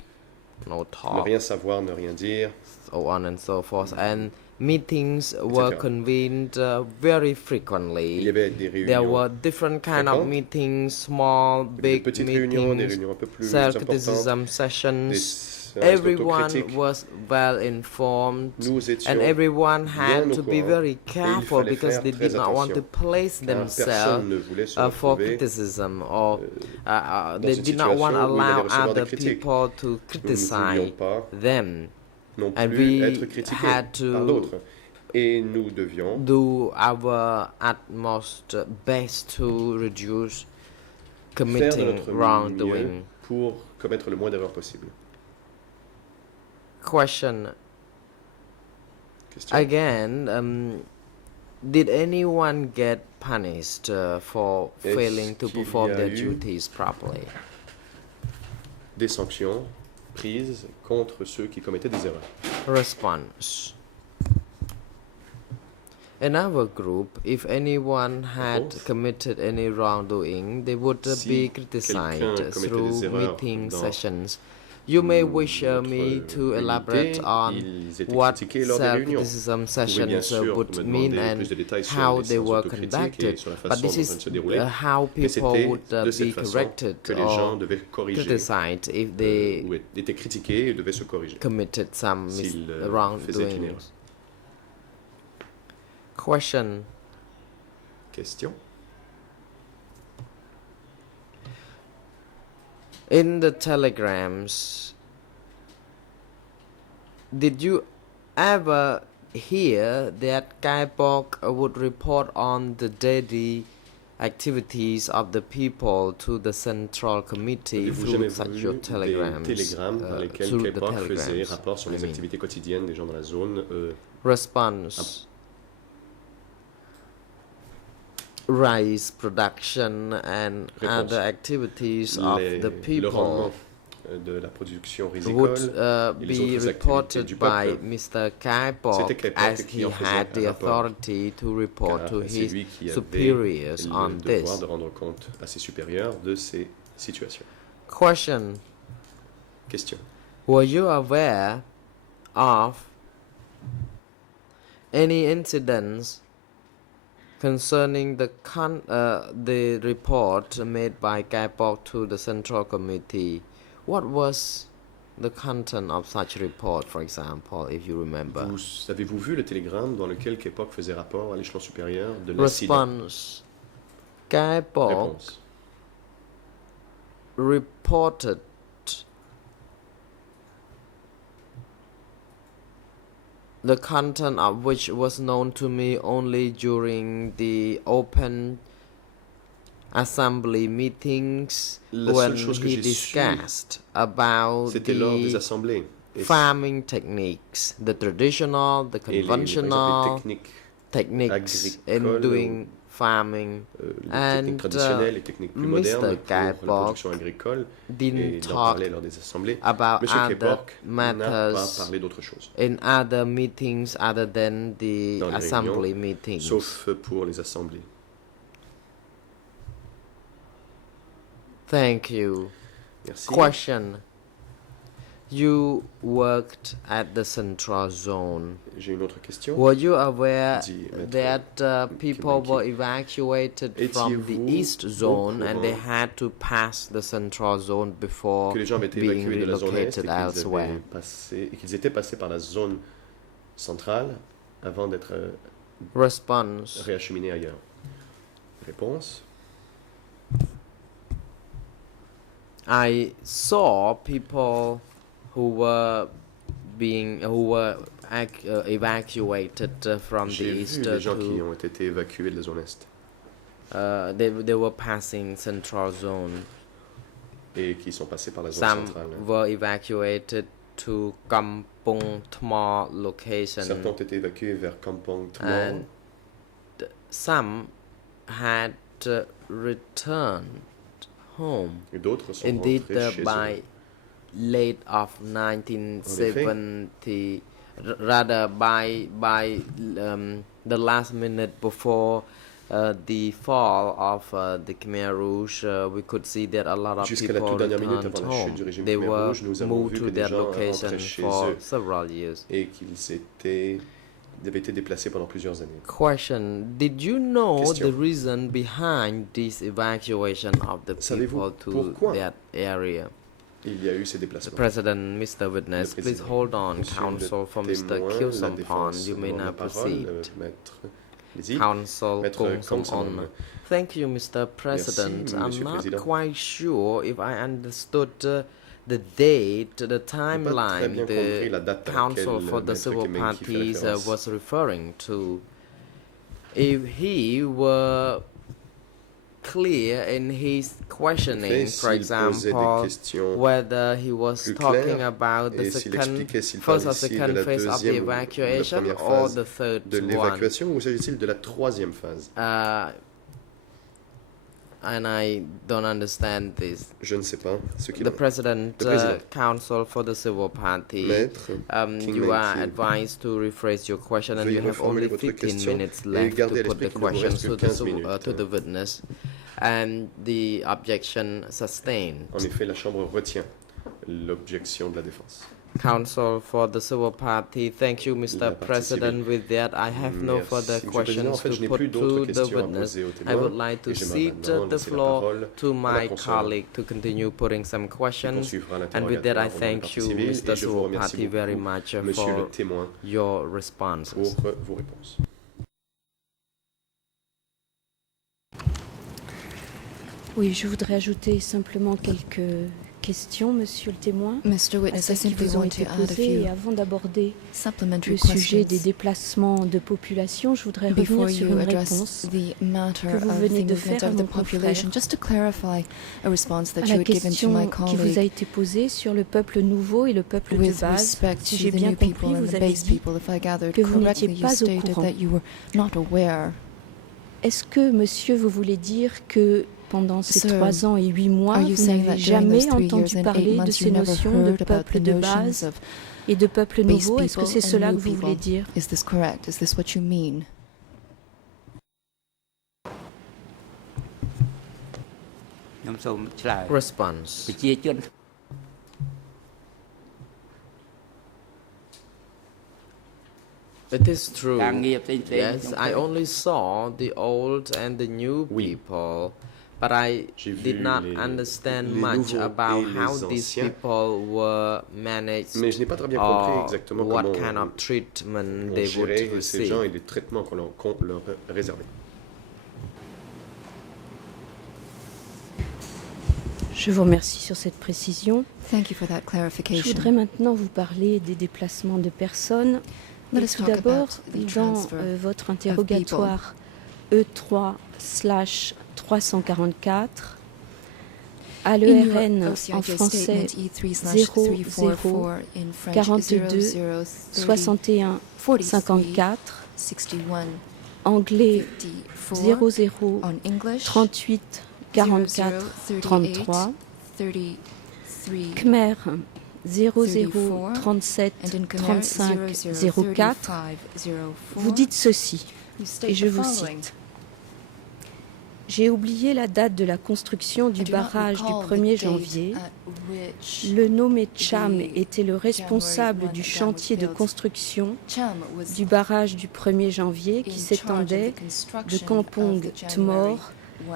no Ne talk, rien savoir, ne rien dire. so on and so forth. And meetings were convened very Il frequently. y avait des There réunions were different kind of fréquentes, meetings, small, des big petites réunions, des meetings, réunions un peu plus importantes, self-criticism des sessions. séances Everyone d'autocritique. was well informed, Nous étions and everyone bien had au to be courant, very et il careful fallait because faire they très did not want to attention, place car themselves personne ne voulait se for retrouver criticism, or dans they une did not want to situation où il allait allow recevoir des other critiques. people to Nous ne voulions criticize pas them. non And plus we être critiqués had to par d'autres. Et nous devions do our utmost best to reduce faire de committing notre wrongdoing. mieux pour commettre le moins d'erreurs possible. Question Question. again. Did anyone get punished for Est-ce failing to qu'il y perform a their eu duties properly? Des sanctions prises contre ceux qui commettaient des erreurs. Response. In our group, if anyone had Réponse. committed any wrongdoing, they would Si be quelqu'un criticized commettait through des erreurs meeting dans sessions. You may wish notre me to elaborate unité, on ils étaient what critiqués lors des réunions. self-criticism Vous pouvez bien sessions sûr would me mean demander and plus de détails sur how les they séances were d'autocritique conducted, et sur la but façon this dont is elles se déroulaient. how Mais people c'était would de be cette façon corrected que les gens or devaient corriger, criticized if they ou étaient critiqués et devaient se corriger committed some s'ils faisaient une wrongdoings. erreur. Question. Question. In the telegrams, did you ever hear that Guy Bok would report on the daily activities of the people to the central committee Avez-vous through jamais such vu your des telegrams? télégrammes dans lesquels through the Québec faisait telegrams, rapport sur I les mean. activités quotidiennes des gens dans la zone? Response. Rice production and Réponse. other activities of the Le people rendement de la production risicole would et les be autres activités reported du by peuple. Mr. Kaibok C'était Kaibok as qui he en faisait had the un rapport, authority to report car to c'est his lui qui avait superiors on le devoir this. de rendre compte à ses supérieurs de ces situations. Question. Question. Were you aware of any incidents concerning the report made by Kaibok to the Central Committee? What was the content of such report, for example, if you remember? Avez-vous vu le télégramme dans lequel Kaibok faisait rapport à l'échelon supérieur de l'incident? Response. Kaibok Réponse. reported the content of which was known to me only during the open assembly meetings La when seule chose que he j'ai su, discussed about c'était lors des the assemblées. Et farming techniques, the traditional, the par exemple, conventional les techniques in agricoles, doing farming. les techniques And traditionnelles, les techniques plus modernes Mr. pour la Kaipork production agricole, et didn't d'en talk parler lors des assemblées. about Monsieur other Kaipork n'a pas matters parlé d'autre chose in other meetings other than the dans les assembly réunions, meetings. sauf pour les assemblées. Thank you. Merci. Question. You worked at the Central Zone. J'ai une autre question. Were you aware Dit Maître that people Kimenki. were evacuated from the Étiez-vous East Zone au and they courant had to pass the Central Zone before Que les gens avaient été being évacués de la zone Est relocated et qu'ils étaient passés par la zone centrale avant d'être Response. réacheminés ailleurs. Réponse. I saw people who were evacuated from the J'ai east vu les gens qui to ont été évacués de la zone Est they were passing Central Zone. et qui sont passés par la zone Some centrale. were evacuated to Kampong Thma location. Certains ont été évacués vers Kampong Thma. And some had returned home. Et d'autres sont Indeed, rentrés chez by eux. late of 1970, rather by the last minute before the fall of the Khmer Rouge, we could see that a lot of Jusqu'à la people toute dernière minute returned avant la chute home. du régime They Khmer were Rouge, nous avons moved vu to que des their gens location rentraient chez for eux several years. et qu'ils avaient été déplacés pendant plusieurs années. Question: did you know Question. the reason behind this evacuation of the Savez-vous people to pourquoi that area? Il y a eu ces The déplacements. President, Mr. Witness, Le please président. hold on. Monsieur Counsel le for Mr. témoin, Kyo la Samphan, défense you may demande la now parole, proceed. Maître, allez-y. Counsel Maître Kong Som Kong-Sam. On. Thank you, Mr. President. I'm Monsieur le not Président. quite sure if I understood the date, the J'ai pas très timeline bien compris la the date à Council laquelle for the Maître Civil Kimenki fait Parties référence. was referring to. If he were clear in his questioning, for s'il posait des example, questions whether he was plus talking claires about the et s'il second, expliquait s'il first parlait or ici de second la phase of the deuxième ou de la evacuation première or phase the third de one. l'évacuation ou s'agit-il de la troisième phase? And I don't understand this. Je ne sais pas ce qu'il The en est. President, Le président. Counsel for the Civil Party, Maître you are Kimenki, advised to rephrase your question and veuillez you have only reformuler votre 15 question minutes et left gardez à to put the l'esprit qu'il ne vous questions reste que to 15 the, minutes. to the witness. And the objection sustained. En effet, la Chambre retient l'objection de la défense. Counsel for the Civil Party, thank you, La Mr. partie President. civile. With that, I have no Merci, further Monsieur le Président. En questions fait, je to n'ai put plus d'autres to the questions à witness. poser au I témoin would like to et j'aimerais cede maintenant the laisser la floor parole to à la my consoeur colleague to continue putting some qui questions. poursuivra And with that, I l'interrogatoire au nom de la thank partie you, civile Mr. et je vous Civil remercie Party, very beaucoup, much Monsieur le for témoin, your responses. pour vos réponses. Oui, je voudrais ajouter simplement quelques questions, monsieur le témoin, Mr. à Witness, I celles qui simply vous ont want été to add a posées. Et few avant d'aborder supplementary le sujet des questions déplacements de population, je voudrais before revenir sur you une address réponse the matter que vous of venez the de movement faire à of mon the population. confrère Just to clarify a response that à you la had given to question my qui vous a colleague été posée sur le peuple nouveau et le peuple de with base. respect Si to j'ai the bien new people compris, and vous the avez base dit people. If I gathered que vous n'étiez correctly, you pas au stated courant. that you were not aware. Est-ce que, monsieur, vous voulez dire que pendant ces Sir, 3 ans et 8 mois, are you vous saying n'avez that during jamais those 3 entendu years and 8 parler de months ces you never notions de heard about peuple the de notions base of et de peuple base nouveau? Est-ce que people c'est and cela new que vous voulez people? dire? Is this correct? Is this what you mean? Response. ប្រជាជន It is true. ការងារផ្សេងៗ Yes, I only saw the old and the new people, but I J'ai vu did not les understand nouveaux much et about les how these anciens. people were managed Mais je n'ai pas très bien compris or exactement what comment kind of treatment on they would gérait ces gens et receive. les traitements qu'on leur réservait. Je vous remercie sur cette précision. Thank you for that Je clarification. voudrais maintenant vous parler des déplacements de personnes. Let Et us tout talk d'abord, about the dans transfer votre interrogatoire E3/344, à In your l'ERN en OCIJ français statement E3/344 in French 42 61 54, anglais 54 00 on English 38 44 33, Khmer 00 37 and in Khmer 35 04. 00 Vous dites ceci, You state et je the vous following. cite. J'ai oublié la date de la construction du I do not barrage du recall the 1er date janvier. at which Le nommé Cham the était le responsable January du 1 dam was chantier de built. construction Cham was du barrage du 1er janvier in qui charge of s'étendait the de construction Kampong of the Tmor January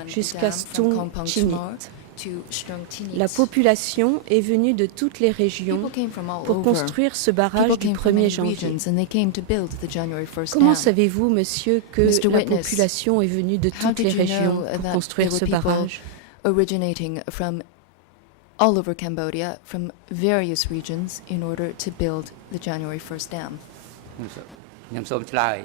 1 jusqu'à dam from Kampong Stung Tmor Chinit. to Stung Chinit. La population est venue de toutes les régions People came from all pour over. construire ce barrage People du came from 1er many janvier. regions and they came to build the January 1st Comment dam. savez-vous, monsieur, que Mr. la Witness, population est venue de How toutes les did you régions know pour that construire there ce were people barrage? originating from all over Cambodia, from various regions, in order to build the January 1st dam? ខ្ញុំសូមឆ្លើយ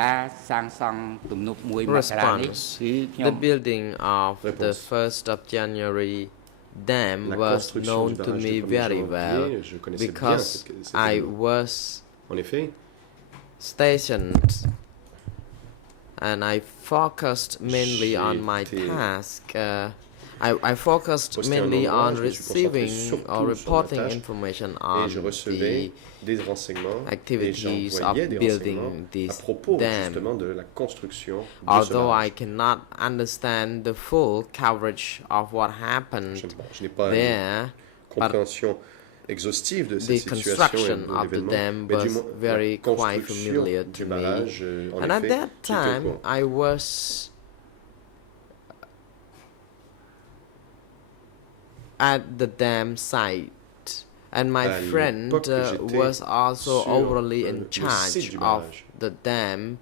ការសាងសង់ទំនប់មួយមករានេះ Response. គឺខ្ញុំ The building of the Réponse. 1st of January dam La was construction known du to barrage me du 1er very well janvier, je connaissais bien because cet I événement. was En effet, stationed and I focused mainly J'ai on my été task. I focused posté à un mainly endroit, on je me suis concentré receiving surtout or sur ma reporting tâche information et on je recevais the des renseignements et activities j'envoyais of des building renseignements à this propos dam. justement de la construction de ce Although I barrage. cannot understand the full coverage of what happened Je n'ai pas une there, compréhension exhaustive de the cette situation et construction de of the l'événement, dam mais du was moins very la quite construction familiar du to me. barrage, en And at effet, that j'étais au time, courant. I was at the dam site, and my À friend l'époque, j'étais was also sur, overly in le site charge du of barrage. the dam.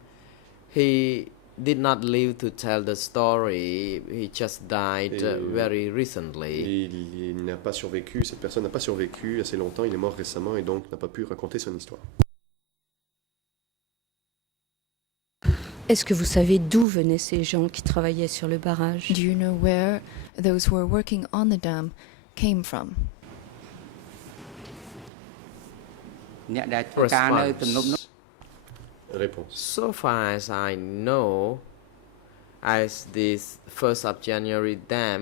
He did not live to tell the story. He just died Et very recently. Il n'a pas survécu, cette personne n'a pas survécu assez longtemps, il est mort récemment et donc n'a pas pu raconter son histoire. Est-ce que vous savez d'où venaient ces gens qui travaillaient sur le barrage? Do you know where those who were working on the dam came from? អ្នកដែលធ្វើការនៅទំនប់នោះ Réponse. So far as I know, as this 1st of January dam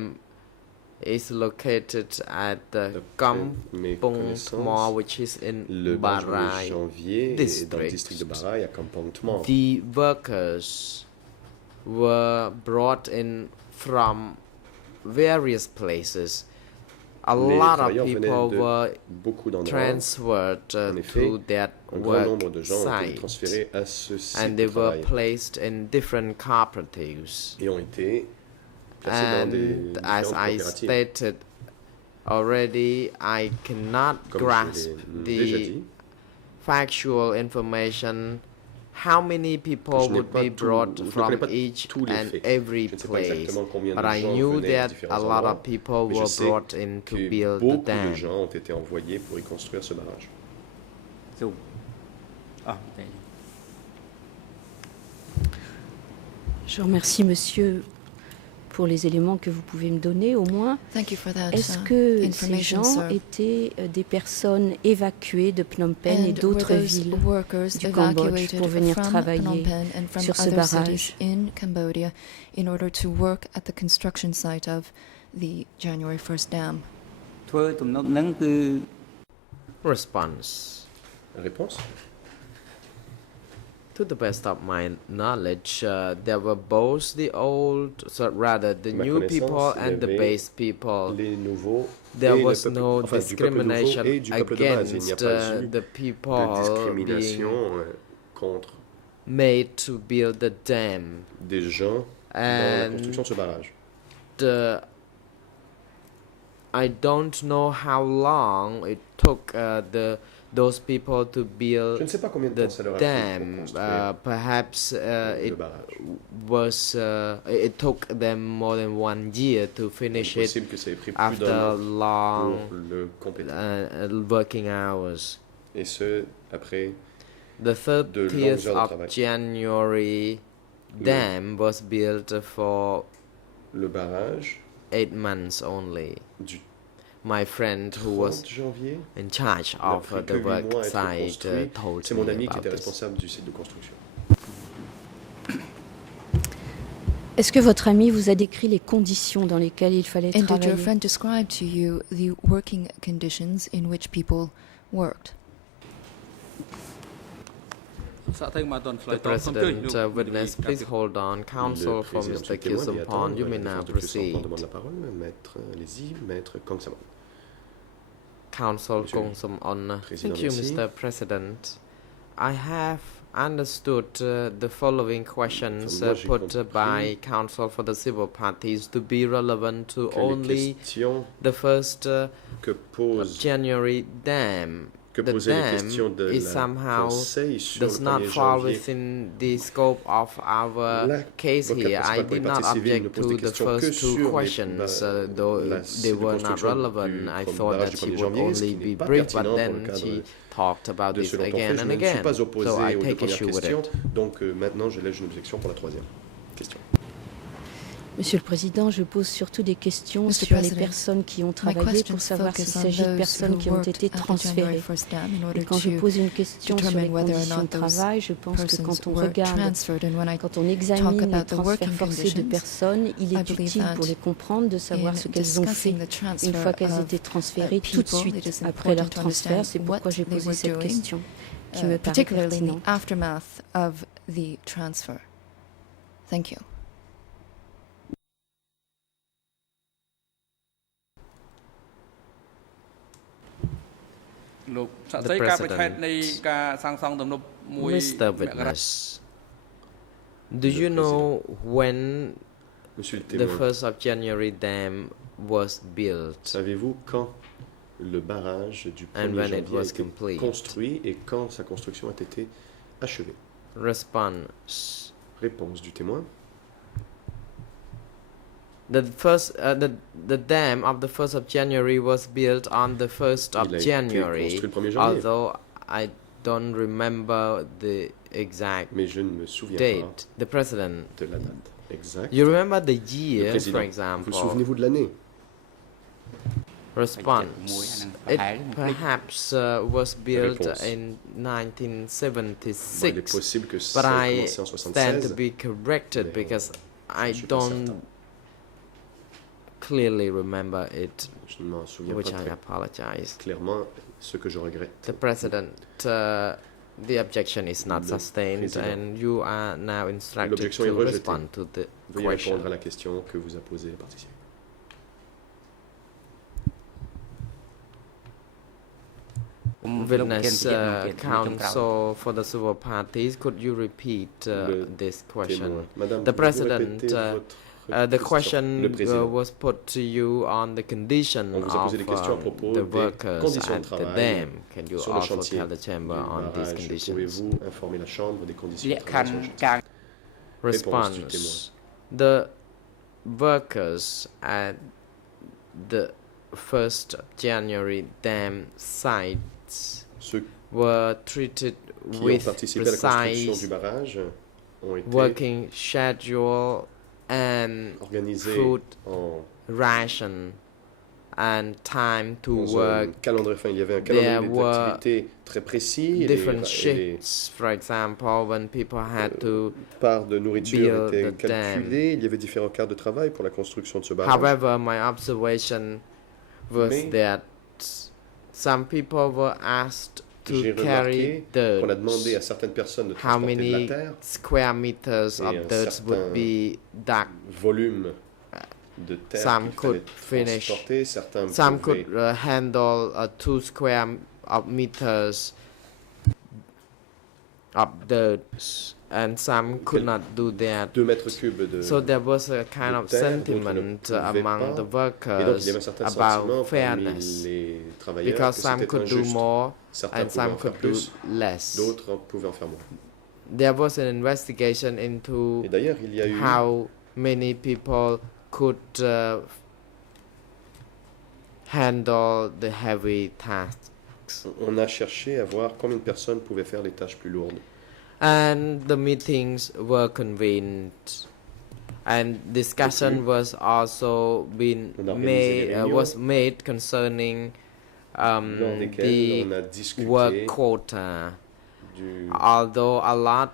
is located at the D'après mes Kampong connaissances, Tmor, which is in Le barrage Barai de janvier est dans le district. district de Barai à Kampong Tmor. The workers were brought in from various places. A Les lot of travailleurs venaient people de were beaucoup d'endroits. transferred En effet, to that Un grand work nombre de gens ont été site, transférés à ce site and de they were travail placed in different cooperatives. et ont été placés dans des And as différentes I coopératives. stated already, I cannot Comme je grasp l'ai déjà the dit, factual information. How many people je n'ai would pas be tout- brought je ne from connais pas each tous les and faits. every Je ne sais pas place, exactement combien but de I gens knew venaient de that différents a lot endroits, of people mais je were sais brought in to que build the beaucoup de dam. gens ont été envoyés pour y construire ce barrage. ស៊ូអស់ទេ Je remercie monsieur pour les éléments que vous pouvez me donner au moins. Thank you for that Est-ce que ces information, gens sir. étaient des personnes évacuées de Phnom Penh et And d'autres were those villes workers du Cambodge evacuated pour venir from travailler Phnom Penh and from sur ce other barrage? cities in Cambodia in order to work at the construction site of the January 1st dam? ធ្វើទំនប់ហ្នឹងគឺ Response. Réponse. To the best of my knowledge, there were both the old, so rather the Ma new people connaissance, il y and the avait base people. Les nouveaux There et le was peuple, no enfin, du peuple nouveau discrimination et du peuple de base. Il n'y a against pas eu the de people discrimination being contre made to build the dam. des gens dans la And construction de ce barrage. I don't know how long it took those people to build Je ne sais pas combien de the temps ça leur a pris pour dam. construire Perhaps le it barrage. was it took them more than 1 year to Il est finish it possible que ça ait pris plus after d'un an long pour le compléter. working hours. Et ce, après The de longues 30th heures de of travail. January dam was built for Le barrage 8 months only. du My friend who was 30 janvier in charge n'a of pris que the 8 mois à work être site construit. told C'est mon me ami qui about était this. responsable du site de construction. Est-ce que votre ami vous a décrit les conditions dans lesquelles il fallait And did your travailler? friend describe to you the working conditions in which people worked? The President, witness, please hold on. Counsel Le for président Mr. du témoin dit attendre. Kyusumpon, you may La now défense de Kyusumpon proceed. demande la parole. Maître, allez-y, maître Kongsaman. Counsel Monsieur le Kongsumpon. Président, Thank you, merci. Mr. President. I have understood the following questions Moi, j'ai put compris by counsel for the civil parties to be relevant to que les only questions the first que pose January dam. que The posaient les dam questions de is la somehow Conseil sur does le not 1er fall janvier. within the scope of our case here. I L'avocat did principal not pour les parties civiles ne object pose to des the questions que first two sur questions, les though la they site de were not construction relevant. I du thought barrage that du she 1er would janvier, ce only qui be n'est pas brief, but pertinent dans le then cadre she talked about de this ce dont on fait. again Je and ne suis again. pas opposé So I aux deux take premières issue with questions, it. donc maintenant je lève une objection pour la troisième question. Monsieur le Président, je pose surtout des questions Mr. sur les President, personnes qui ont My travaillé questions pour savoir s'il focus on s'agit de those personnes who qui ont worked été at the January transférées. 1st dam in Et order quand je to pose une question sur les determine whether or conditions de not those travail, je pense que persons quand on were regarde, transferred. And when I quand on talk examine les about the transferts working forcés de conditions, personnes, il I est believe utile pour that les comprendre de savoir in ce qu'elles ont fait discussing the une transfer fois qu'elles of étaient transférées tout de people, it suite is après leur important to transfert. understand C'est pourquoi what j'ai they posé were cette doing, question qui me paraît particularly in the pertinente. aftermath of the transfer. Thank you. The President, Mr. Witness, do you know when Monsieur le the témoin, 1st of January dam was built? savez-vous quand le barrage du And 1er when it janvier a was été complete? construit et quand sa construction a été achevée? Response. Réponse du témoin. The dam of the 1st of January was built on the 1st of Il a été January, construit le 1er janvier. although I don't remember the exact Mais je ne me souviens date. The President, pas de la date exacte. you remember the Le year, président, for vous example? souvenez-vous de l'année? Response. It perhaps was built Réponse. in Bon, il est 1976, possible que ça but ait I commencé en stand to 76. be corrected Mais because I je suis pas certain. don't clearly remember it, Je ne m'en souviens which pas I très apologize. clairement, ce que je regrette. The President, the objection is not Le sustained, Président. and you are now instructed L'objection est to rejetée. respond to the Veuillez répondre à question. la question que vous a posée la partie civile. Witness, counsel for the civil parties, could you repeat Le this Témoin. question? Madame, The pouvez-vous President, répéter votre The question? question Le président. was put to you on the condition On vous a of posé des questions à propos the des workers conditions de at the travail dam. Can you sur le also chantier tell the chamber du on these barrage. conditions? Pouvez-vous informer la Chambre des conditions de លក្ខ travail ខ sur le ណ្ឌ chantier? ការ Réponse du Response. The workers at the 1st January dam sites Ceux were treated qui ont with participé à la construction precise du barrage ont été working schedule and organisés food en ration and time to dans un work, calendrier, enfin, il y avait un There calendrier were d'activités très précis et different les shifts. For example, when people had to parts de nourriture build étaient the dam. calculées. Il y avait différents quarts de travail pour la construction de ce barrage. However, my observation was Mais that some people were asked to J'ai carry remarqué qu'on a demandé dirt. à certaines personnes de How transporter de many la terre, square meters Et of un dirt would certain be dug? volume de terre Some qu'il fallait could finish. transporter. Certains Some pouvaient could handle 2 square of meters of dirt, and some could not do that. 2 mètres cubes de So there was a kind de of terre, d'autres ne sentiment pouvaient among pas. the Et donc il workers y avait un certain sentiment about parmi fairness, les travailleurs because que some c'était could do injuste. more Certains and pouvaient some en faire could do plus, less. d'autres pouvaient en faire moins. There was an investigation into Et d'ailleurs, il y a eu how many people could handle the heavy tasks. on a cherché à voir combien de personnes pouvaient faire les tâches plus lourdes. and the meetings were convened, and discussion was also been On a organisé des made was made concerning lors desquelles on a discuté work quota. du Although a lot,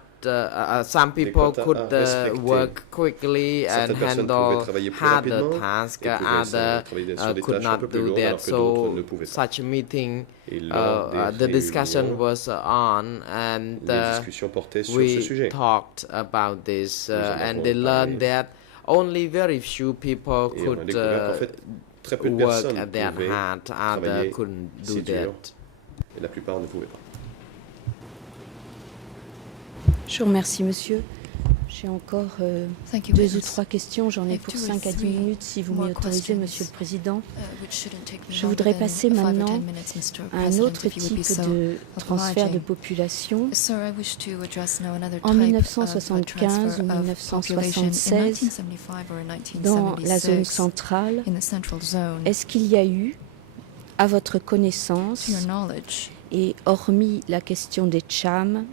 some people quotas could à respecter. work quickly and Certaines personnes pouvaient handle travailler plus harder rapidement tasks, et pouvaient others travailler sur des could tâches un peu not plus do lourdes that. alors que d'autres ne So pouvaient pas. such a meeting, Et lors the des discussion réunions, was on, and les discussions portaient sur ce we sujet. talked about this, Nous en and avons they learned parlé. that only very few people Et on a could découvert qu'en fait, très peu de work personnes at that pouvaient hard, others travailler couldn't do si dur, that. et la plupart ne pouvaient pas. Je vous remercie, monsieur. J'ai encore Thank you, 2 ou witness. 3 questions. J'en ai I have pour 2 or 5 à 10 3 minutes, si vous m'y more autorisez, questions, monsieur le Président. which shouldn't take me Je longer voudrais than passer 5 or 10 maintenant minutes, Mr. à un President, autre if you would be type so de transfert de obliging. population. Sir, I wish to address now another En type 1975 of ou transfer of population in 1976, 1975 or dans la zone 1976 centrale, in the central zone. est-ce qu'il y a eu, à votre To connaissance, your knowledge, et hormis la question des Cham,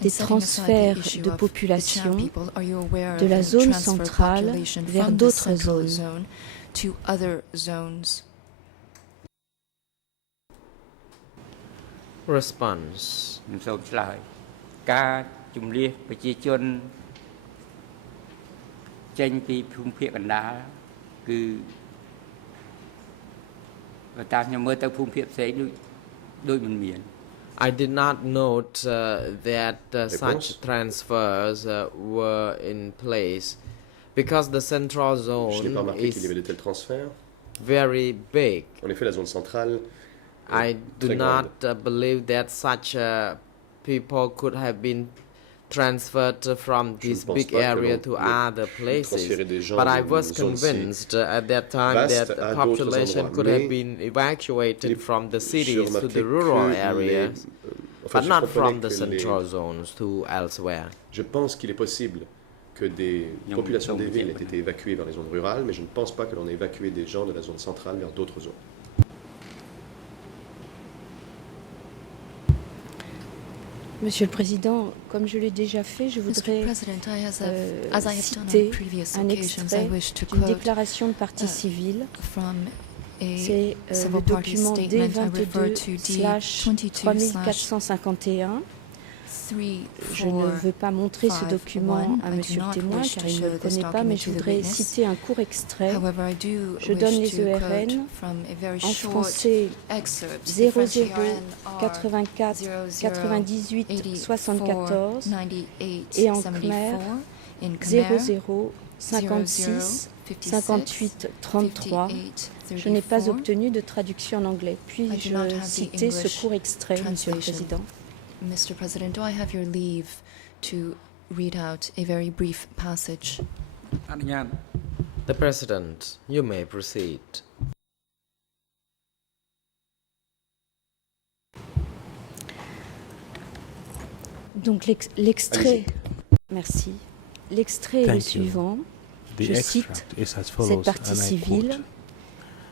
des in setting aside the transferts issue de of the population Cham people, are you aware de of la any zone transfer of centrale population vers from the d'autres central zones? zone to other zones? Response. ខ្ញុំសូមឆ្លើយការជំនះប្រជាជនចេញពីភូមិភាគកណ្ដាលគឺបើតាមខ្ញុំមើលទៅភូមិភាគផ្សេងដូចមិនមាន I did not note that such Réponse? transfers were in place because the central Je n'ai zone pas remarqué qu'il y is avait de tels transferts. very big. En effet, la zone centrale I do très not grande. believe that such people could have been transferred from Je ne this pense big pas que area l'on to peut other transférer places. des gens But I d'une was zone si convinced at that time vaste that à d'autres population endroits. could have Mais been evacuated from the j'ai cities to remarqué the rural que areas, enfin, but je not comprenais from the que central zones to elsewhere. Je pense qu'il est possible que des populations des villes aient été évacuées vers les zones rurales, mais je ne pense pas que l'on ait évacué des gens de la zone centrale vers d'autres zones. Monsieur le Président, comme je l'ai déjà fait, je Mr. voudrais President, as I have done citer on previous un occasions, extrait I wish to d'une quote déclaration de partie civile. from a C'est le civil party document statement. I refer to D22/3451. Je ne veux pas montrer ce document à Monsieur le témoin car il ne le connaît pas, mais je voudrais citer un court extrait. Je donne les ERN en français 00 84 98 74 et en khmer 00 56 58 33. Je n'ai pas obtenu de traduction en anglais. Puis-je citer ce court extrait, Monsieur le Président? Mr. President, do I have your leave to read out a very brief passage? អនុញ្ញាត The President, you may proceed. Donc l'extrait, merci. L'extrait est le Thank you. suivant. The Je cite extract is as cette follows, partie and I civile quote,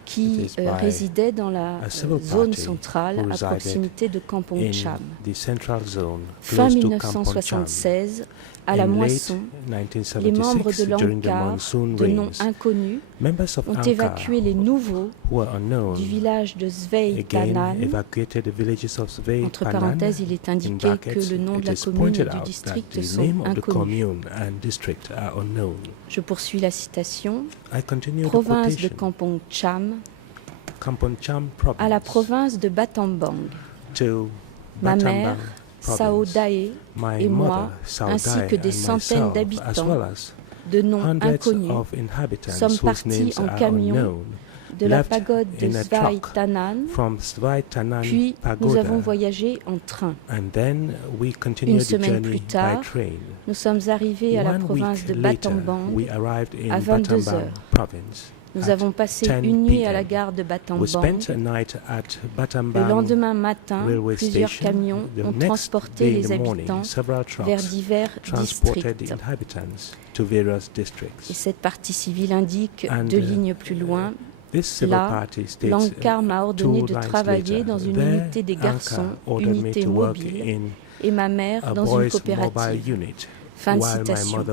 qui It is by résidait dans la a civil zone party centrale who à resided proximité de Kampong in Cham. the central zone Fin close to Kampong Cham. 1976, à la In late moisson, les membres de 1976, during the l'ANCAR, monsoon de nom rains, inconnu, members of ont ANCAR évacué les nouveaux who are unknown du village de Svei again Tanan. evacuated the villages of Svei Entre Panan. parenthèses, il est In indiqué que brackets, le nom de it la is commune et pointed du out district that the sont name of the inconnus. commune and district are unknown. Je poursuis la citation. I continue the Province de quotation. Kampong Cham Kampong Cham province à la province de Battambang. to Ma Battambang mère, province. Sao Dae, My et moi, mother, Sao ainsi Dae, que des and centaines myself, d'habitants as well as de noms hundreds inconnus, of inhabitants sommes whose partis names en are camion unknown, de la left pagode de in a Svai truck Tanan, from Svai Tanan puis nous Pagoda, avons voyagé en train. and then we continued the semaine journey plus tard, by train. Nous sommes arrivés à la 1 province week de later, Battambang. we arrived in à 22 Battambang heures. province. Nous at avons passé 10 une nuit à la p.m. gare de We Battambang. spent a night at Le Battambang lendemain matin, railway plusieurs station. camions The ont next transporté day in les the morning, habitants several vers trucks divers transported the districts. inhabitants to various Et districts. cette partie civile indique And, deux lignes plus loin Là, l'ANCAR m'a ordonné de travailler dans une unité des garçons, unité mobile, et ma mère dans une coopérative. Fin de citation.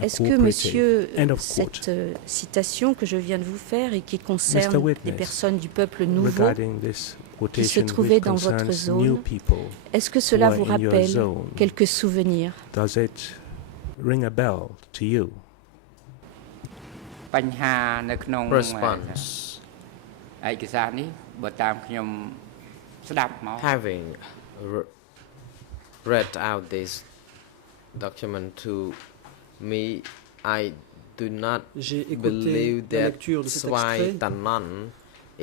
Est-ce que, monsieur, cette citation que je viens de vous faire et qui concerne des personnes du peuple nouveau qui se trouvaient dans votre zone, est-ce que cela vous rappelle quelques souvenirs? Does it ring a bell to you? បញ្ហានៅក្នុង Response. ឯកសារនេះបើតាមខ្ញុំស្ដាប់មក Having read out this document to me, I do not believe that Svay Tanon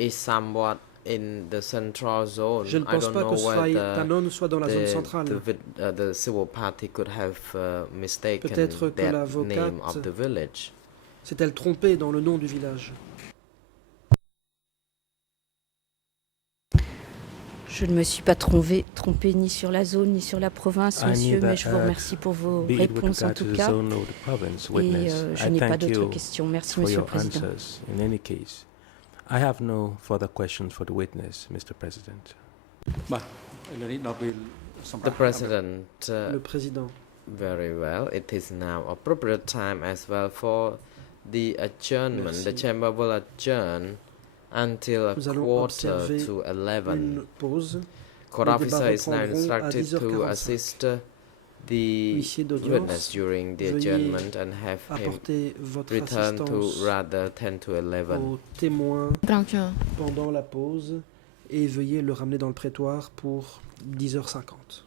is somewhat in the central zone. Je ne pense pas que Svay Tanon soit dans la zone centrale. The civil party could have mistaken that name of the village. S'est-elle trompée dans le nom du village? Je ne me suis pas trompé ni sur la zone ni sur la province, monsieur, mais je vous remercie pour vos réponses en tout cas. Et je n'ai pas d'autres questions. Merci, monsieur le Président. I have no further questions for the witness, Mr. President. The President. Le Président. Very well. It is now appropriate time as well for the adjournment. Merci. The chamber will adjourn until a quarter to 11. Court officer is now instructed to assist the witness during the adjournment and have him return to rather 10 to 11. Aux témoins pendant la pause et veuillez le ramener dans le prétoire pour 10h50.